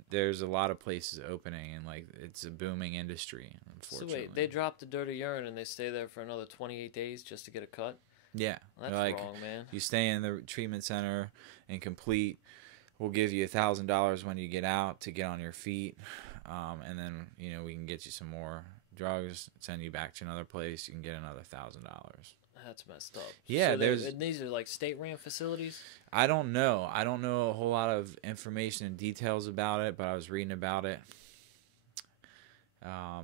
there's a lot of places opening, and like it's a booming industry. Unfortunately. So wait, they drop the dirty urine and they stay there for another 28 days just to get a cut? Yeah, well, that's wrong, man. You stay in the treatment center and complete. We'll give you $1,000 when you get out to get on your feet, and then we can get you some more drugs, send you back to another place. You can get another $1,000. That's messed up. Yeah, so these are like state-ran facilities. I don't know. I don't know a whole lot of information and details about it, but I was reading about it. I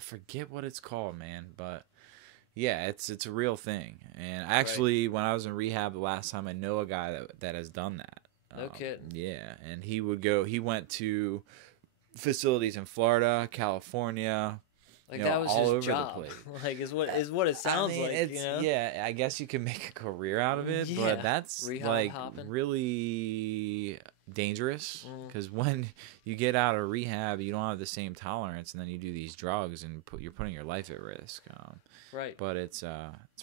forget what it's called, man, but. Yeah, it's a real thing, and actually, when I was in rehab the last time, I know a guy that has done that. No kidding. Yeah, and he went to facilities in Florida, California, like that was all his over job. the place. Like is what it sounds like. Yeah, I guess you can make a career out of it, but that's rehab like hopping. Really dangerous because when you get out of rehab, you don't have the same tolerance, and then you do these drugs, and you're putting your life at risk. Right. But it's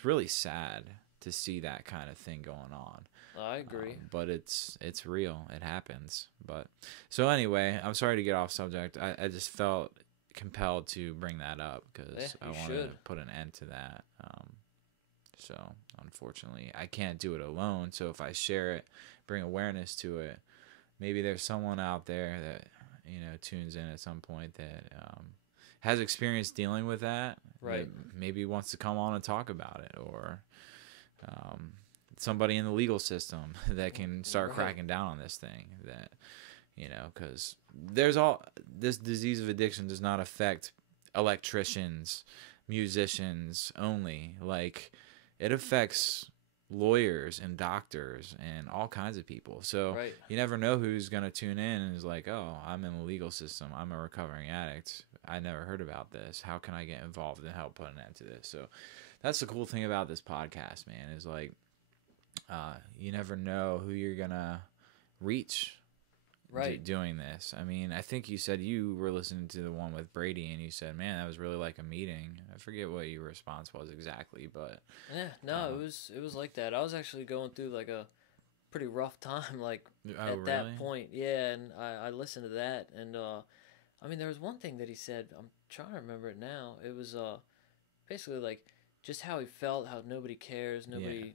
really sad to see that kind of thing going on. I agree. But it's real. It happens. But so anyway, I'm sorry to get off subject. I just felt compelled to bring that up because I want to put an end to that. So unfortunately, I can't do it alone. So if I share it, bring awareness to it, maybe there's someone out there that tunes in at some point that has experience dealing with that. Right. That maybe wants to come on and talk about it, or somebody in the legal system that can start cracking down on this thing. That because this disease of addiction does not affect electricians, musicians only. Like it affects lawyers and doctors and all kinds of people. So you never know who's going to tune in and is like, oh, I'm in the legal system. I'm a recovering addict. I never heard about this. How can I get involved and help put an end to this? So that's the cool thing about this podcast, man, is like you never know who you're going to reach doing this. I mean, I think you said you were listening to the one with Brady and you said, man, that was really like a meeting. I forget what your response was exactly, but it was like that. I was actually going through like a pretty rough time at that point. Yeah, and I listened to that, and I mean, there was one thing that he said, I'm trying to remember it now. It was basically like just how he felt, how nobody cares, nobody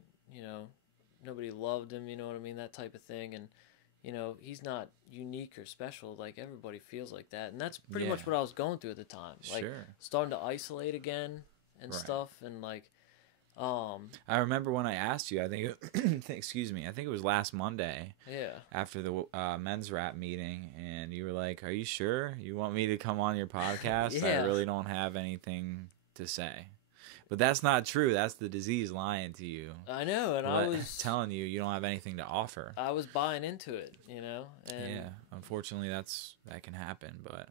nobody loved him, you know what I mean, that type of thing. And you know, he's not unique or special. Like, everybody feels like that. And that's pretty Yeah. much what I was going through at the time. Like, Sure. starting to isolate again and Right. stuff. And, like, I remember when I asked you, I think, excuse me, I think it was last Monday yeah. after the men's rap meeting, and you were like, "Are you sure you want me to come on your podcast? I Yeah. really don't have anything to say." But that's not true. That's the disease lying to you. I know, and I was telling you don't have anything to offer. I was buying into it, you know. And Yeah, unfortunately, that can happen. But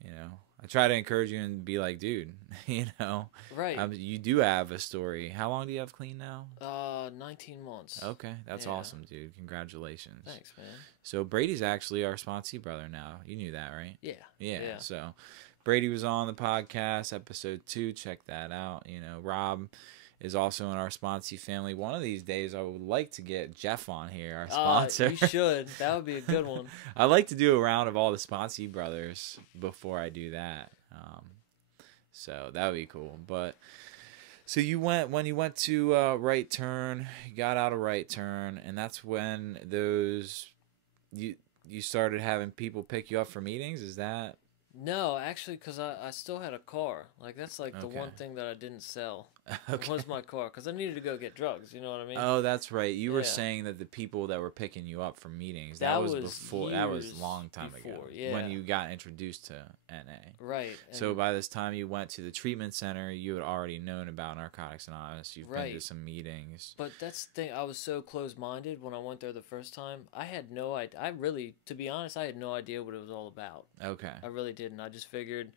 you know, I try to encourage you and be like, dude, you know, right. you do have a story. How long do you have clean now? 19 months. Okay, that's Yeah. awesome, dude. Congratulations. Thanks, man. So Brady's actually our Sponsee brother now. You knew that, right? Yeah. Yeah. So Brady was on the podcast, episode 2. Check that out. You know, Rob is also in our Sponsee family. One of these days, I would like to get Jeff on here, our sponsor. You should. That would be a good one. I'd like to do a round of all the Sponsee brothers before I do that. So that would be cool. But so when you went to Right Turn, you got out of Right Turn, and that's when you started having people pick you up for meetings. Is that? No, actually, because I still had a car. Like, that's like the Okay. one thing that I didn't sell. Okay. Was my car, because I needed to go get drugs. You know what I mean? Oh, that's right. You were Yeah. saying that the people that were picking you up for meetings, That was was before. That was a years long time ago. before, yeah. When you got introduced to NA. Right. So and- by this time you went to the treatment center, you had already known about Narcotics Anonymous. You've been to Right. some meetings. But that's the thing. I was so close-minded when I went there the first time. I had no idea. I really, to be honest, I had no idea what it was all about. Okay. I really didn't. I just figured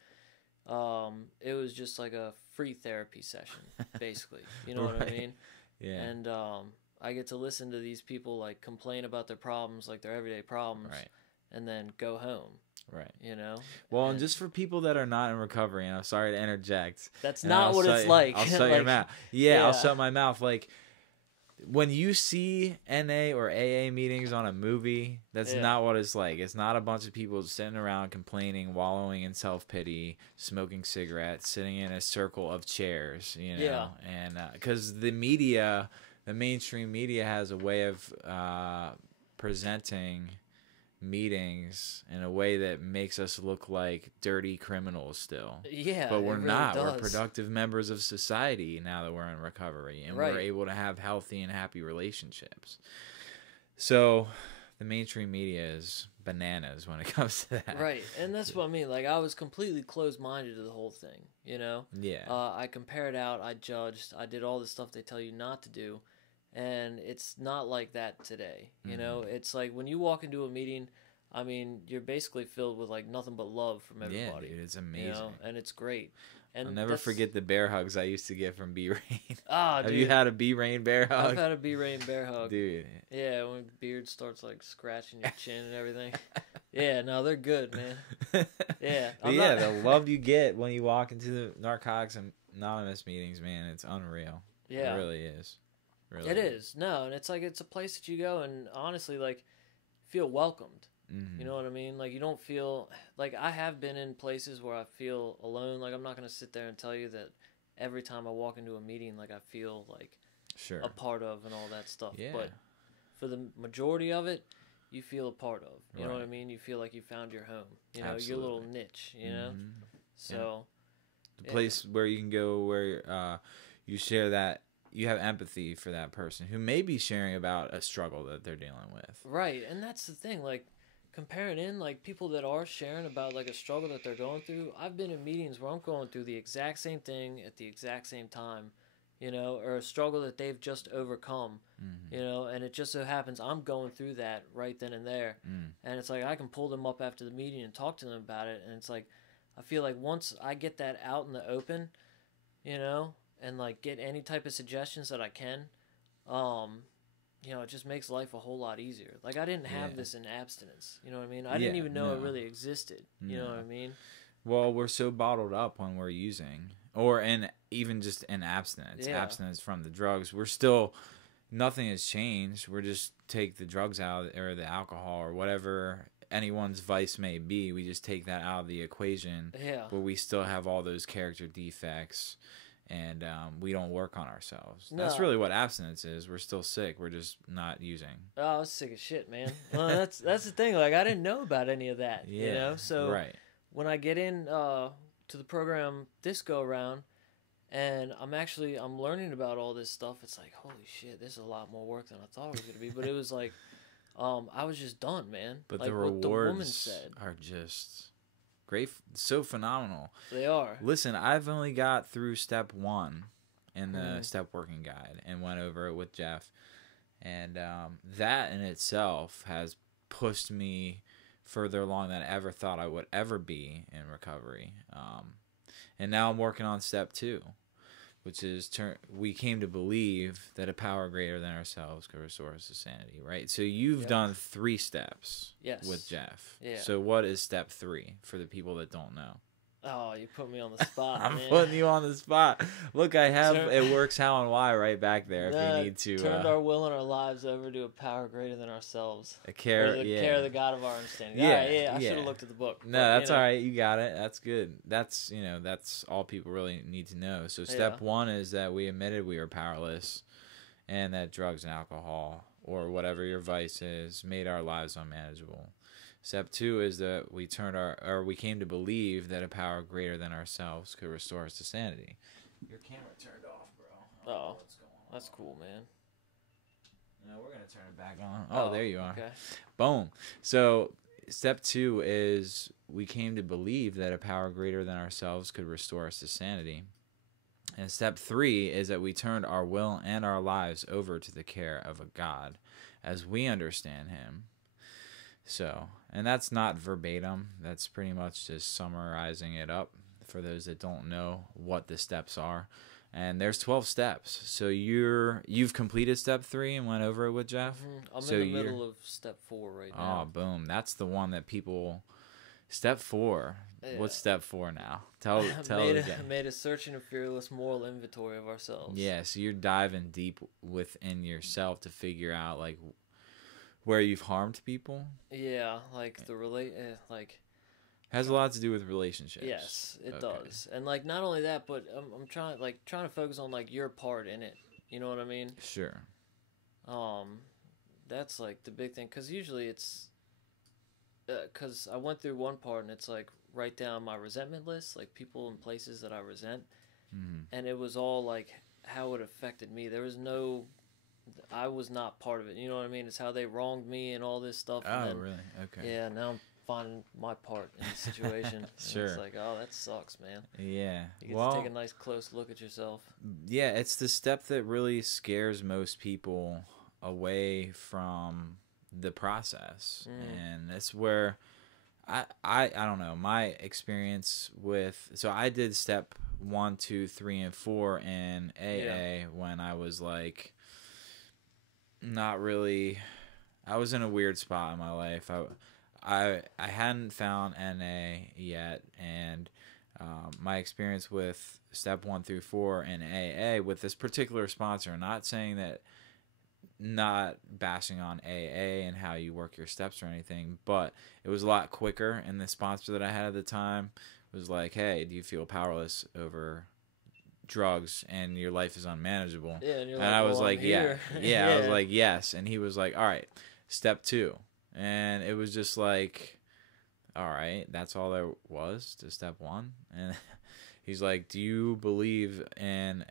it was just like a free therapy session, basically. You know what I Right. mean? Yeah. And I get to listen to these people like complain about their problems, like their everyday problems, Right. and then go home. Right. You know? Well, and just for people that are not in recovery, and I'm sorry to interject. That's and not I'll what shut- it's like. I'll shut Like, your mouth. Yeah, I'll yeah. shut my mouth. Like, when you see NA or AA meetings on a movie, that's Yeah. not what it's like. It's not a bunch of people sitting around complaining, wallowing in self-pity, smoking cigarettes, sitting in a circle of chairs, you know? Yeah. And because the media, the mainstream media has a way of presenting meetings in a way that makes us look like dirty criminals still. Yeah, But it we're really not. We're does. productive members of society now that we're in recovery, and Right. we're able to have healthy and happy relationships. So the mainstream media is bananas when it comes to that. Right, and that's what I mean. Like, I was completely closed-minded to the whole thing, you know? Yeah. I compared out, I judged, I did all the stuff they tell you not to do, and it's not like that today, you know? It's like when you walk into a meeting, I mean, you're basically filled with, like, nothing but love from everybody. Yeah, dude, it's amazing. You know? And it's great. And I'll never that's- forget the bear hugs I used to get from B Rain. Ah, Have dude. you had a B Rain bear hug? I've had a B-Rain bear hug. Dude. Yeah, when beard starts, like, scratching your chin and everything. Yeah, no, they're good, man. Yeah. But yeah, the love you get when you walk into the Narcotics Anonymous meetings, man, it's unreal. Yeah. It really is. Really It is. No, and it's like it's a place that you go and honestly, like, feel welcomed. Mhm. You know what I mean? Like, you don't feel like I have been in places where I feel alone. Like, I'm not going to sit there and tell you that every time I walk into a meeting, like, I feel like Sure. a part of and all that stuff. Yeah. But for the majority of it, you feel a part of. You know what I Right. mean? You feel like you found your home. You know, your little niche, you know? Mhm. So, The place where you can go where you share that, you have empathy for that person who may be sharing about a struggle that they're dealing with. right. And that's the thing. Like, comparing in, like, people that are sharing about, like, a struggle that they're going through, I've been in meetings where I'm going through the exact same thing at the exact same time, you know, or a struggle that they've just overcome, Mhm. you know, and it just so happens I'm going through that right then and there. Mm. And it's like I can pull them up after the meeting and talk to them about it. And it's like I feel like once I get that out in the open, you know, and, like, get any type of suggestions that I can, you know, it just makes life a whole lot easier. Like, I didn't have Yeah. this in abstinence. You know what I mean? I didn't Yeah, even know it no. really existed. You know No. what I mean? Well, we're so bottled up when we're using, or even just in abstinence, Yeah. abstinence from the drugs. We're still, nothing has changed. We're just take the drugs out or the alcohol or whatever anyone's vice may be. We just take that out of the equation, Yeah. but we still have all those character defects and we don't work on ourselves. No. That's really what abstinence is. We're still sick. We're just not using. Oh, I was sick of shit, man. Well, that's the thing. Like, I didn't know about any of that, Yeah, you know? So right. when I get in to the program this go around, and I'm learning about all this stuff, it's like, holy shit, this is a lot more work than I thought it was going to be. But it was like, I was just done, man. But like the what the woman rewards said. are just great, so phenomenal. They are. Listen, I've only got through step 1 in the step working guide and went over it with Jeff. And that in itself has pushed me further along than I ever thought I would ever be in recovery. And now I'm working on step 2, which is we came to believe that a power greater than ourselves could restore us to sanity, right? So you've done 3 steps with Jeff. Yeah. So what is step 3 for the people that don't know? Oh, you put me on the spot, I'm man. putting you on the spot. Look, I have it works how and why right back there if you need to. Turned our will and our lives over to a power greater than ourselves. Care of the God of our understanding. Yeah, I should have looked at the book. No, that's all right. You got it. That's good. That's that's all people really need to know. So step 1 is that we admitted we were powerless, and that drugs and alcohol or whatever your vice is made our lives unmanageable. Step 2 is that we came to believe that a power greater than ourselves could restore us to sanity. Your camera turned off, bro. Oh, that's cool, man. No, we're gonna turn it back on. Oh, there you are. Okay. Boom. So step 2 is we came to believe that a power greater than ourselves could restore us to sanity. And step 3 is that we turned our will and our lives over to the care of a God as we understand him. So, and that's not verbatim. That's pretty much just summarizing it up for those that don't know what the steps are. And there's 12 steps. So you've completed step 3 and went over it with Jeff? Mm-hmm. I'm in the middle of step 4 right now. Oh, boom. That's the one that people... Step 4. Yeah. What's step 4 now? Tell it again. Made a searching and fearless moral inventory of ourselves. Yeah, so you're diving deep within yourself to figure out, like, where you've harmed people. Yeah, like has a lot to do with relationships. Yes, it does. And like not only that, but I'm trying to focus on like your part in it. You know what I mean? Sure. That's like the big thing, because usually it's because I went through one part and it's like write down my resentment list, like people and places that I resent, and it was all like how it affected me. There was no, I was not part of it. You know what I mean? It's how they wronged me and all this stuff. Oh, and then, really? Okay. Yeah, now I'm finding my part in the situation. Sure. It's like, oh, that sucks, man. Yeah. You get to take a nice close look at yourself. Yeah, it's the step that really scares most people away from the process. And that's where I don't know, my experience with, so I did step 1, 2, 3, and 4 in AA when I was like not really, I was in a weird spot in my life. I hadn't found NA yet, and my experience with step 1 through 4 in AA with this particular sponsor, not saying that, not bashing on AA and how you work your steps or anything, but it was a lot quicker, and the sponsor that I had at the time was like, hey, do you feel powerless over drugs and your life is unmanageable? Yeah, and you're like, I was like, yeah. I was like, yes. And he was like, all right, step 2. And it was just like, all right, that's all there was to step 1. And he's like, do you believe in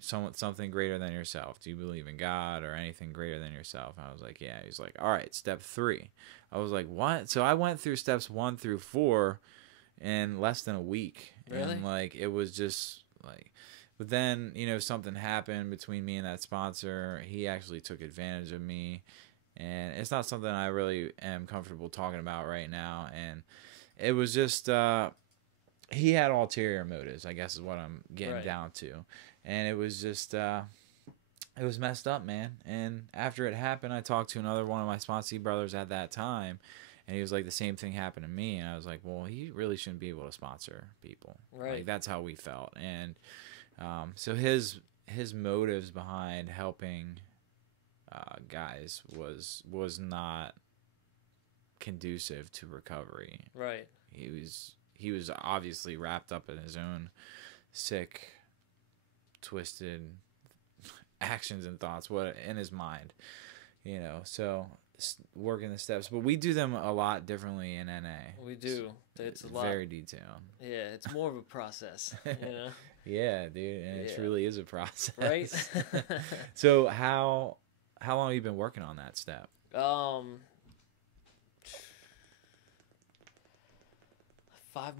something greater than yourself? Do you believe in God or anything greater than yourself? I was like, yeah. He's like, all right, step 3. I was like, what? So I went through steps 1 through 4 in less than a week. Really? And like, it was just like, but then, something happened between me and that sponsor. He actually took advantage of me. And it's not something I really am comfortable talking about right now. And it was just, he had ulterior motives, I guess is what I'm getting down to. And it was just, it was messed up, man. And after it happened, I talked to another one of my Sponsee brothers at that time. And he was like, the same thing happened to me. And I was like, well, he really shouldn't be able to sponsor people. Right. Like, that's how we felt. And so his motives behind helping guys was not conducive to recovery. Right. He was obviously wrapped up in his own sick twisted actions and thoughts what in his mind, you know. So working the steps, but we do them a lot differently in NA. We do. It's a lot very detailed. Yeah, it's more of a process, you know. Yeah, dude, and it truly is a process, right? So how long have you been working on that step? 5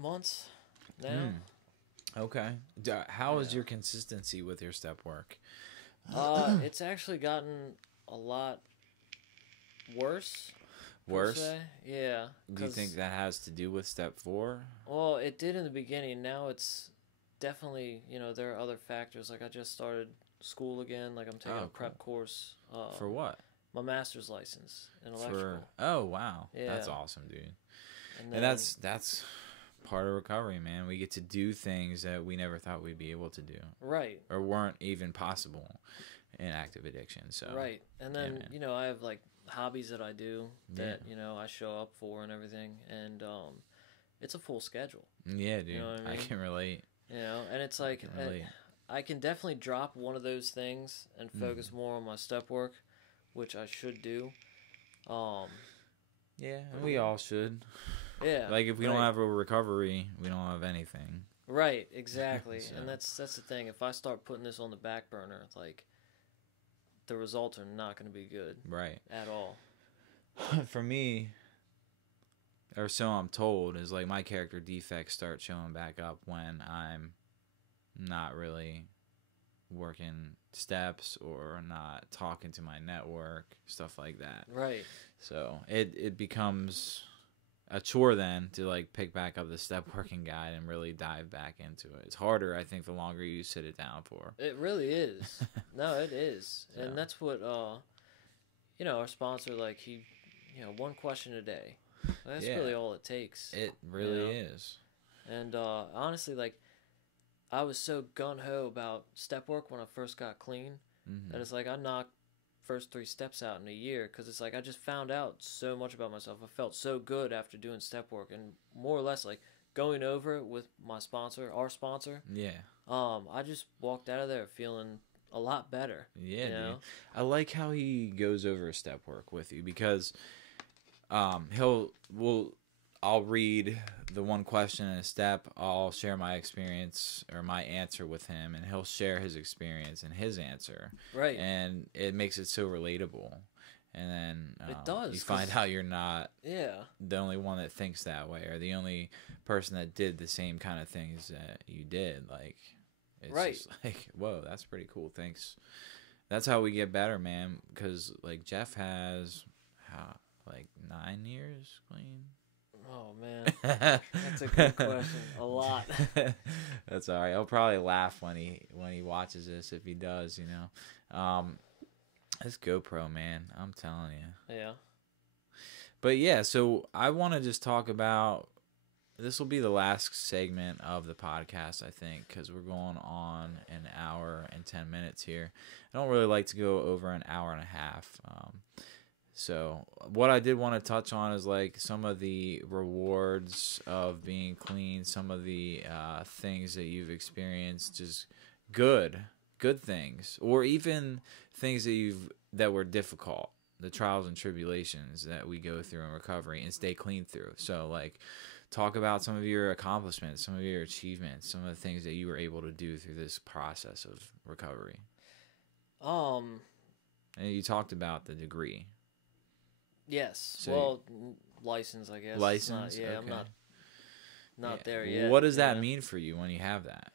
months now. Okay. How is your consistency with your step work? It's actually gotten a lot worse. Worse? Yeah. Do you think that has to do with step 4? Well, it did in the beginning. Now it's definitely, you know, there are other factors. Like I just started school again. Like I'm taking a prep course. For what? My master's license in electrical. Oh, wow. Yeah. That's awesome, dude. And that's part of recovery, man. We get to do things that we never thought we'd be able to do. Right. Or weren't even possible in active addiction. So right. And then, you know, I have like hobbies that I do that, you know, I show up for and everything. And it's a full schedule. Yeah, dude. You know what I mean? I can relate. You know, and it's like I can definitely drop one of those things and focus more on my step work, which I should do. Yeah, and we all should. Yeah. Like if we don't have a recovery, we don't have anything. Right, exactly. So. And that's the thing. If I start putting this on the back burner, like the results are not going to be good. Right. At all. For me, or so I'm told, is like my character defects start showing back up when I'm not really working steps or not talking to my network, stuff like that. Right. So it becomes a chore then to like pick back up the step working guide and really dive back into it. It's harder, I think, the longer you sit it down for. It really is. No, it is. So. And that's what you know, our sponsor, like he, you know, 1 question a day. That's really all it takes. It really is. And honestly, like I was so gung-ho about step work when I first got clean that it's like I knocked first 3 steps out in a year because it's like I just found out so much about myself. I felt so good after doing step work and more or less like going over it with my sponsor, our sponsor. Yeah. I just walked out of there feeling a lot better. Yeah, dude. I like how he goes over step work with you because I'll read the 1 question in a step. I'll share my experience or my answer with him, and he'll share his experience and his answer. Right. And it makes it so relatable. And then it does, you find out you're not the only one that thinks that way or the only person that did the same kind of things that you did. Like, it's just like, whoa, that's pretty cool. Thanks. That's how we get better, man, because, like, Jeff has, like, 9 years clean. Oh, man. That's a good question. A lot. That's all right. I'll probably laugh when he watches this, if he does, you know. This GoPro, man, I'm telling you. Yeah. But, yeah, so I want to just talk about, this will be the last segment of the podcast, I think, because we're going on an hour and 10 minutes here. I don't really like to go over an hour and a half. So what I did want to touch on is like some of the rewards of being clean, some of the things that you've experienced, just good things, or even things that were difficult, the trials and tribulations that we go through in recovery and stay clean through. So like talk about some of your accomplishments, some of your achievements, some of the things that you were able to do through this process of recovery. And you talked about the degree. Yes. So well, license, I guess. License? Okay. I'm not there Well, yet. what does that mean for you when you have that?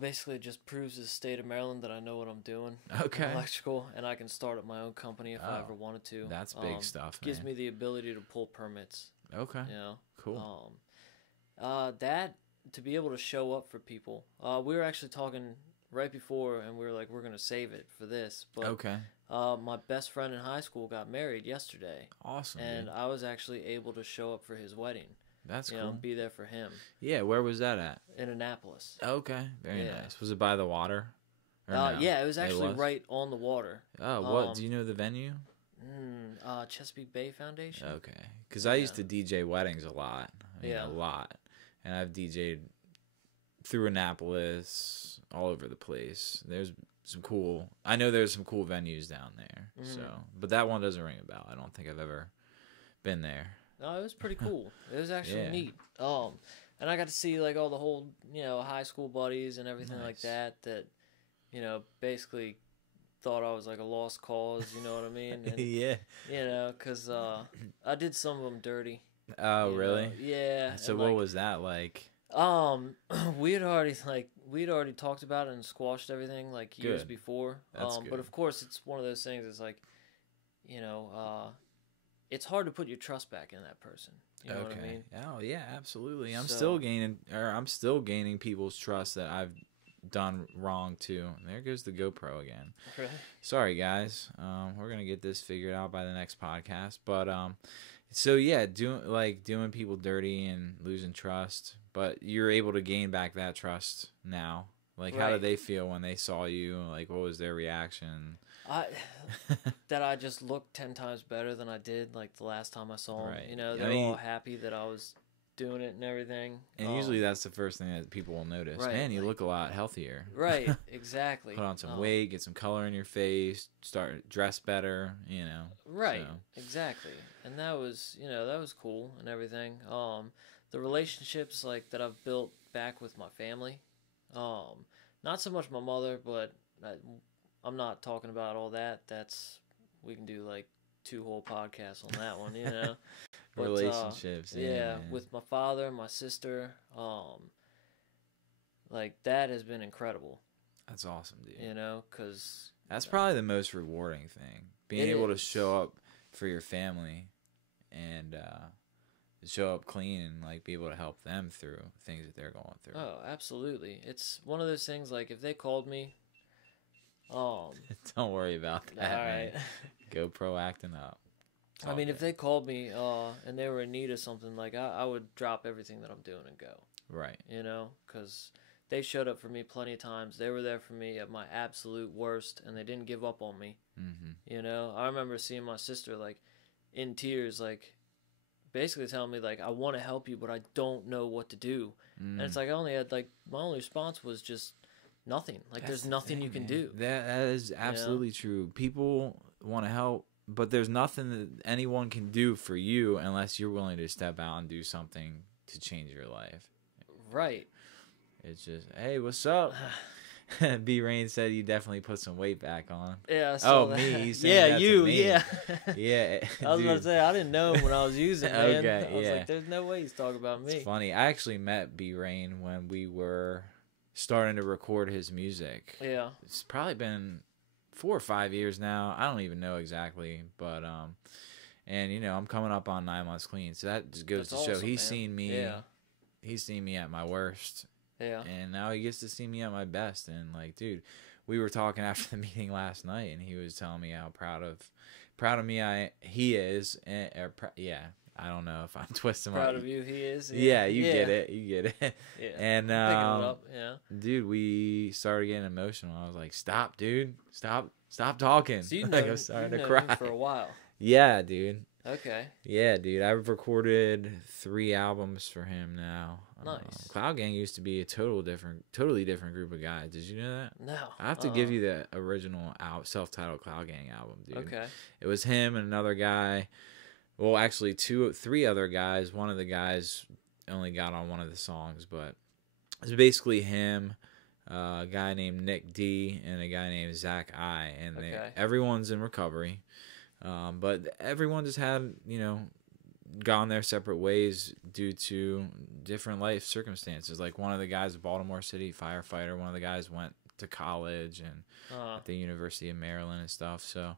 Basically, it just proves to the state of Maryland that I know what I'm doing. Okay. In electrical, and I can start up my own company if I ever wanted to. That's big stuff, man. Gives me the ability to pull permits. Okay. You know? Cool. That, to be able to show up for people. We were actually talking right before, and we were like, we're going to save it for this. But okay. My best friend in high school got married yesterday. Awesome. And dude. I was actually able to show up for his wedding. That's cool. You know, be there for him. Yeah, where was that at? In Annapolis. Okay, very nice. Was it by the water? No? Yeah, it was actually right on the water. Oh, what? Do you know the venue? Chesapeake Bay Foundation. through Annapolis, all over the place. I know there's some cool venues down there. So, but that one doesn't ring a bell. I don't think I've ever been there. No, it was pretty cool. It was actually neat. And I got to see like all the whole, high school buddies and everything like that, basically thought I was like a lost cause, you know what I mean? And, yeah. Because I did some of them dirty. Oh, really? Yeah. So what was that like? We had already talked about it and squashed everything like years before. That's good. But of course, it's one of those things. It's like, it's hard to put your trust back in that person. You know what I mean? Oh yeah, absolutely. I'm still gaining people's trust that I've done wrong too. And there goes the GoPro again. Really? Sorry guys. We're gonna get this figured out by the next podcast. But so yeah, doing people dirty and losing trust. But you're able to gain back that trust now. Like, how did they feel when they saw you? Like, what was their reaction? That I just looked 10 times better than I did like the last time I saw them. Right. They were all happy that I was doing it and everything. And usually that's the first thing that people will notice. Right, Man, you look a lot healthier. Right, exactly. Put on some weight, get some color in your face, dress better, Right, so. exactly. And that was cool and everything. The relationships like that I've built back with my family. Not so much my mother, but I'm not talking about all that. We can do like 2 whole podcasts on that one, But, relationships. With my father and my sister, like that has been incredible. That's awesome, dude. Because that's probably the most rewarding thing. Being able to show up for your family and show up clean and like be able to help them through things that they're going through. Oh, absolutely. It's one of those things like if they called me, don't worry about that. All right. GoPro acting up. I mean, if they called me and they were in need of something, like I would drop everything that I'm doing and go. Right. Because they showed up for me plenty of times. They were there for me at my absolute worst, and they didn't give up on me. I remember seeing my sister like in tears, like basically telling me like I want to help you, but I don't know what to do. And it's like I only had like my only response was just nothing. Like there's nothing you can do. That is absolutely true. People want to help, but there's nothing that anyone can do for you unless you're willing to step out and do something to change your life. Right. It's just, hey, what's up? B Rain said you definitely put some weight back on. Yeah, I saw that. Me. He's saying that you. to me. Yeah. Yeah. I was about to say I didn't know him when I was using it. Man. Okay. I was like, there's no way he's talking about me. It's funny. I actually met B Rain when we were starting to record his music. Yeah. It's probably been 4 or 5 years now. I don't even know exactly, but and I'm coming up on 9 months clean, so that just goes to show awesome, he's man. seen me. Yeah. He's seen me at my worst. Yeah. And now he gets to see me at my best. And like, dude, we were talking after the meeting last night, and he was telling me how proud of me he is. And I don't know if I'm twisting proud of you. He is. Yeah, you get it. You get it. Yeah. And picking it up. Yeah. Dude, we started getting emotional. I was like, "Stop, dude! Stop talking!" So like I'm starting to cry him for a while. Yeah, dude. Okay. Yeah, dude. I've recorded 3 albums for him now. Nice. Cloud Gang used to be a totally different group of guys. Did you know that? No. I have to give you the original self-titled Cloud Gang album, dude. Okay. It was him and another guy. Well, actually, 3 other guys. One of the guys only got on one of the songs, but it's basically him, a guy named Nick D, and a guy named Zach I. And everyone's in recovery. But everyone just had, gone their separate ways due to different life circumstances. Like one of the guys, a Baltimore City firefighter. One of the guys went to college and at the University of Maryland and stuff. So,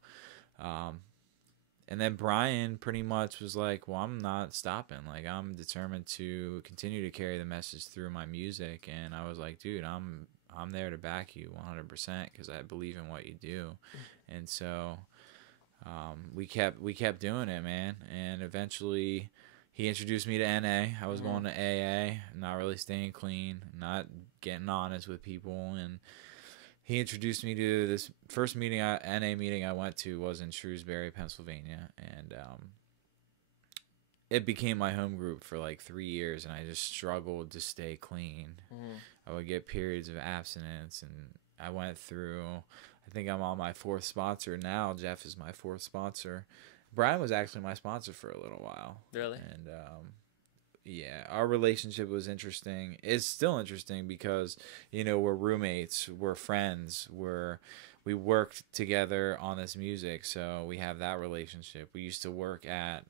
and then Brian pretty much was like, well, I'm not stopping. Like, I'm determined to continue to carry the message through my music. And I was like, dude, I'm there to back you 100% because I believe in what you do. And so we kept doing it, man. And eventually he introduced me to NA. I was going to AA, not really staying clean, not getting honest with people. And he introduced me to this first NA meeting I went to was in Shrewsbury, Pennsylvania. And it became my home group for like 3 years, and I just struggled to stay clean. I would get periods of abstinence, and I went through, I think I'm on my 4th sponsor now. Jeff is my 4th sponsor. Brian was actually my sponsor for a little while. Really? And yeah, our relationship was interesting. It's still interesting because, you know, we're roommates, we're friends, we worked together on this music, so we have that relationship. We used to work at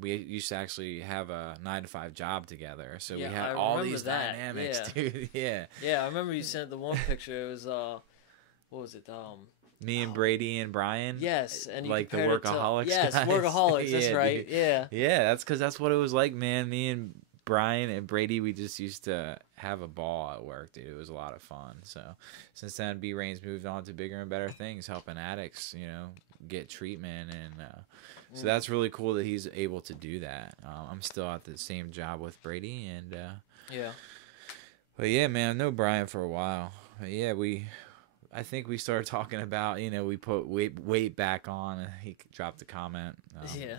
we used to actually have a 9-to-5 job together, so we had all these dynamics, dude. Yeah, I remember you sent the one picture. It was what was it? Me and Brady and Brian. Yes, and you like the compared workaholics. Yes, guys. workaholics. That's Yeah, right. dude. Yeah. Yeah, that's because that's what it was like, man. Me and Brian and Brady, we just used to have a ball at work, dude. It was a lot of fun. So since then, B Rain's moved on to bigger and better things, helping addicts, you know, get treatment, and so that's really cool that he's able to do that. I'm still at the same job with Brady, and yeah. But yeah, man, I know Brian for a while. But yeah, I think we started talking about, you know, we put weight back on, and he dropped a comment. Yeah.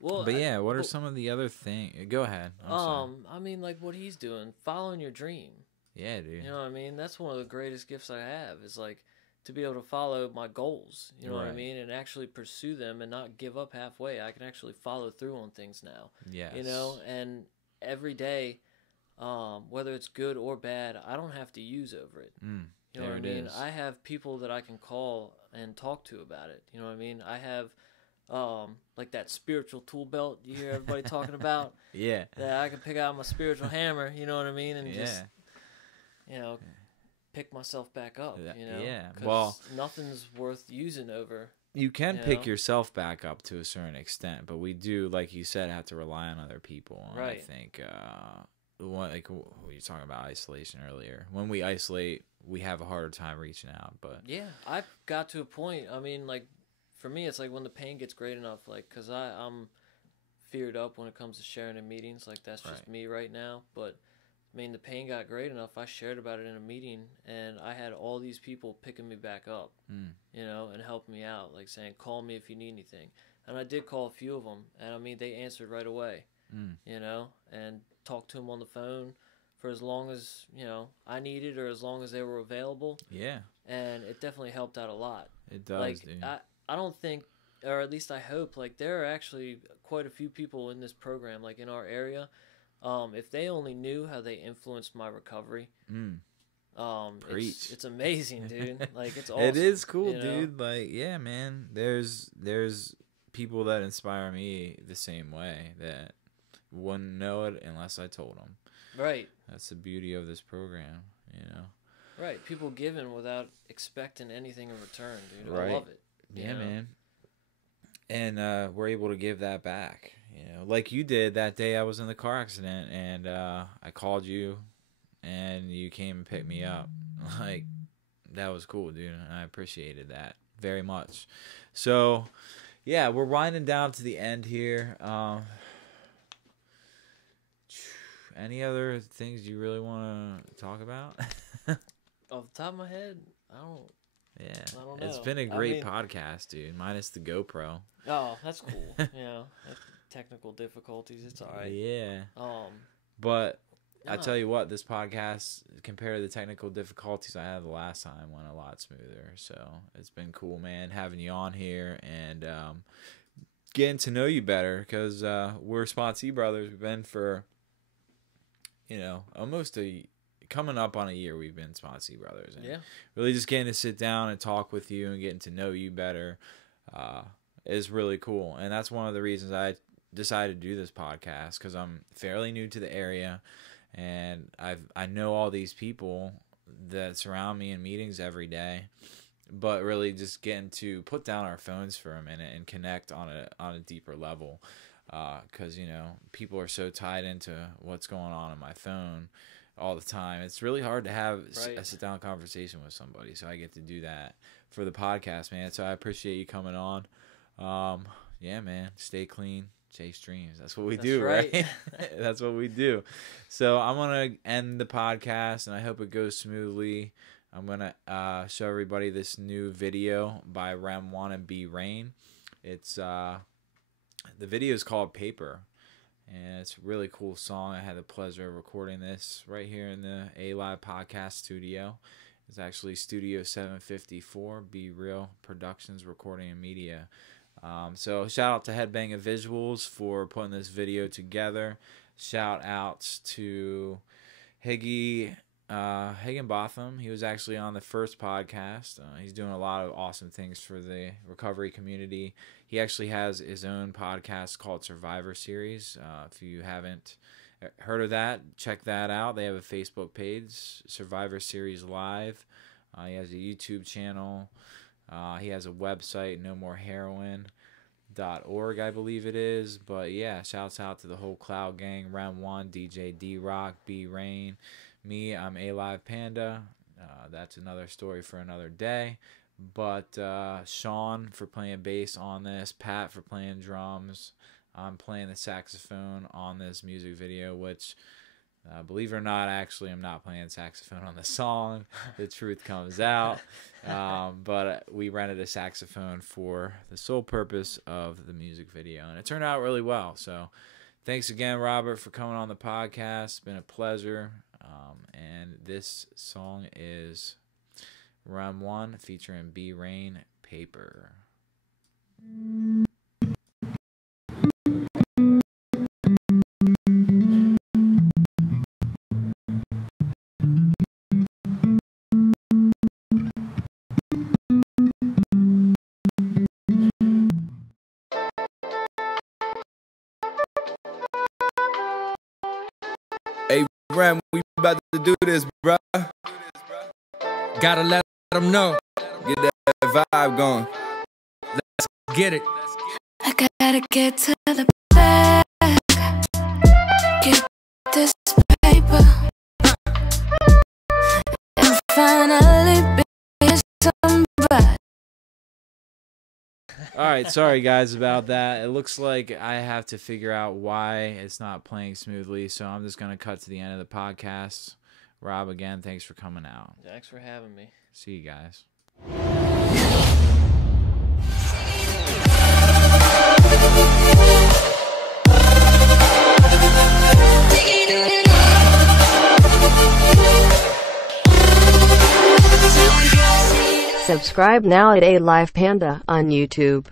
Well, but yeah, what are some of the other things? Go ahead. I mean, like what he's doing, following your dream. Yeah, dude. You know what I mean? That's one of the greatest gifts I have, is like to be able to follow my goals. You know what I mean? And actually pursue them and not give up halfway. I can actually follow through on things now. Yes. You know, and every day, whether it's good or bad, I don't have to use over it. You know what I mean? I have people that I can call and talk to about it. You know what I mean? I have like that spiritual tool belt you hear everybody talking about. Yeah. That I can pick out my spiritual hammer, you know what I mean? And just, you know, pick myself back up, you know? Yeah. 'Cause well, nothing's worth using over. You can pick yourself back up to a certain extent, but we do, like you said, have to rely on other people. And right. I think, like what you were talking about isolation earlier. When we isolate, we have a harder time reaching out. But yeah, I've got to a point. I mean, like for me, it's like when the pain gets great enough, like because I'm feared up when it comes to sharing in meetings. Like that's just me right now. But I mean, the pain got great enough. I shared about it in a meeting, and I had all these people picking me back up, you know, and helping me out, like saying, "Call me if you need anything." And I did call a few of them, and I mean, they answered right away, you know, and talked to them on the phone for as long as, you know, I needed, or as long as they were available. Yeah. And it definitely helped out a lot. It does, like, dude. I don't think, or at least I hope, like there are actually quite a few people in this program, like in our area. If they only knew how they influenced my recovery, it's amazing, dude. Like it's awesome. It is cool, you know? dude. Like, yeah, man. There's people that inspire me the same way that wouldn't know it unless I told them. Right. That's the beauty of this program, you know. Right. People giving without expecting anything in return, dude. Right. I love it. Yeah, man. And we're able to give that back. You know, like you did that day I was in the car accident, and I called you, and you came and picked me up. Like, that was cool, dude. And I appreciated that very much. So, yeah, we're winding down to the end here. Any other things you really want to talk about? Off the top of my head, I don't know. It's been a great podcast, dude. Minus the GoPro. Oh, that's cool. You know, technical difficulties. It's all right. Yeah. But I tell you what, this podcast, compared to the technical difficulties I had the last time, went a lot smoother. So it's been cool, man, having you on here and getting to know you better, because we're Sponsee brothers. We've been for, you know, almost coming up on a year we've been Sponsee brothers. And really just getting to sit down and talk with you and getting to know you better is really cool. And that's one of the reasons I decided to do this podcast, because I'm fairly new to the area, and I know all these people that surround me in meetings every day, but really just getting to put down our phones for a minute and connect on a deeper level, because you know, people are so tied into what's going on my phone all the time. It's really hard to have a sit down conversation with somebody, so I get to do that for the podcast, man. So I appreciate you coming on. Yeah, man, stay clean, chase dreams. That's what we do, right? That's what we do. So I'm gonna end the podcast, and I hope it goes smoothly. I'm gonna show everybody this new video by Rem Wanna Be Rain. It's the video is called Paper, And it's a really cool song. I had the pleasure of recording this right here in the A.live podcast studio. It's actually Studio 754, Be Real Productions, Recording and Media. So shout out to Headbanging Visuals for putting this video together. Shout outs to Higginbotham. He was actually on the first podcast. He's doing a lot of awesome things for the recovery community. He actually has his own podcast called Survivor Series. If you haven't heard of that, check that out. They have a Facebook page, Survivor Series Live. He has a YouTube channel. He has a website, nomoreheroin.org, I believe it is. But yeah, shouts out to the whole Cloud Gang, Round 1, DJ D-Rock, B-Rain. Me, I'm A.live Panda. That's another story for another day. But Sean for playing bass on this, Pat for playing drums. I'm playing the saxophone on this music video, which, believe it or not, actually I'm not playing saxophone on the song. The truth comes out. But we rented a saxophone for the sole purpose of the music video, and it turned out really well. So thanks again, Robert, for coming on the podcast. It's been a pleasure. And this song is Round 1 featuring B-Rain, Paper. Hey, Ram, we about to do this, bruh. Gotta let them know. Get that vibe going. Let's get it. I gotta get to the back. Get this paper. And finally be somebody. All right, sorry guys about that. It looks like I have to figure out why it's not playing smoothly, so I'm just going to cut to the end of the podcast. Rob, again, thanks for coming out. Thanks for having me. See you guys. Subscribe now at A.live Panda on YouTube.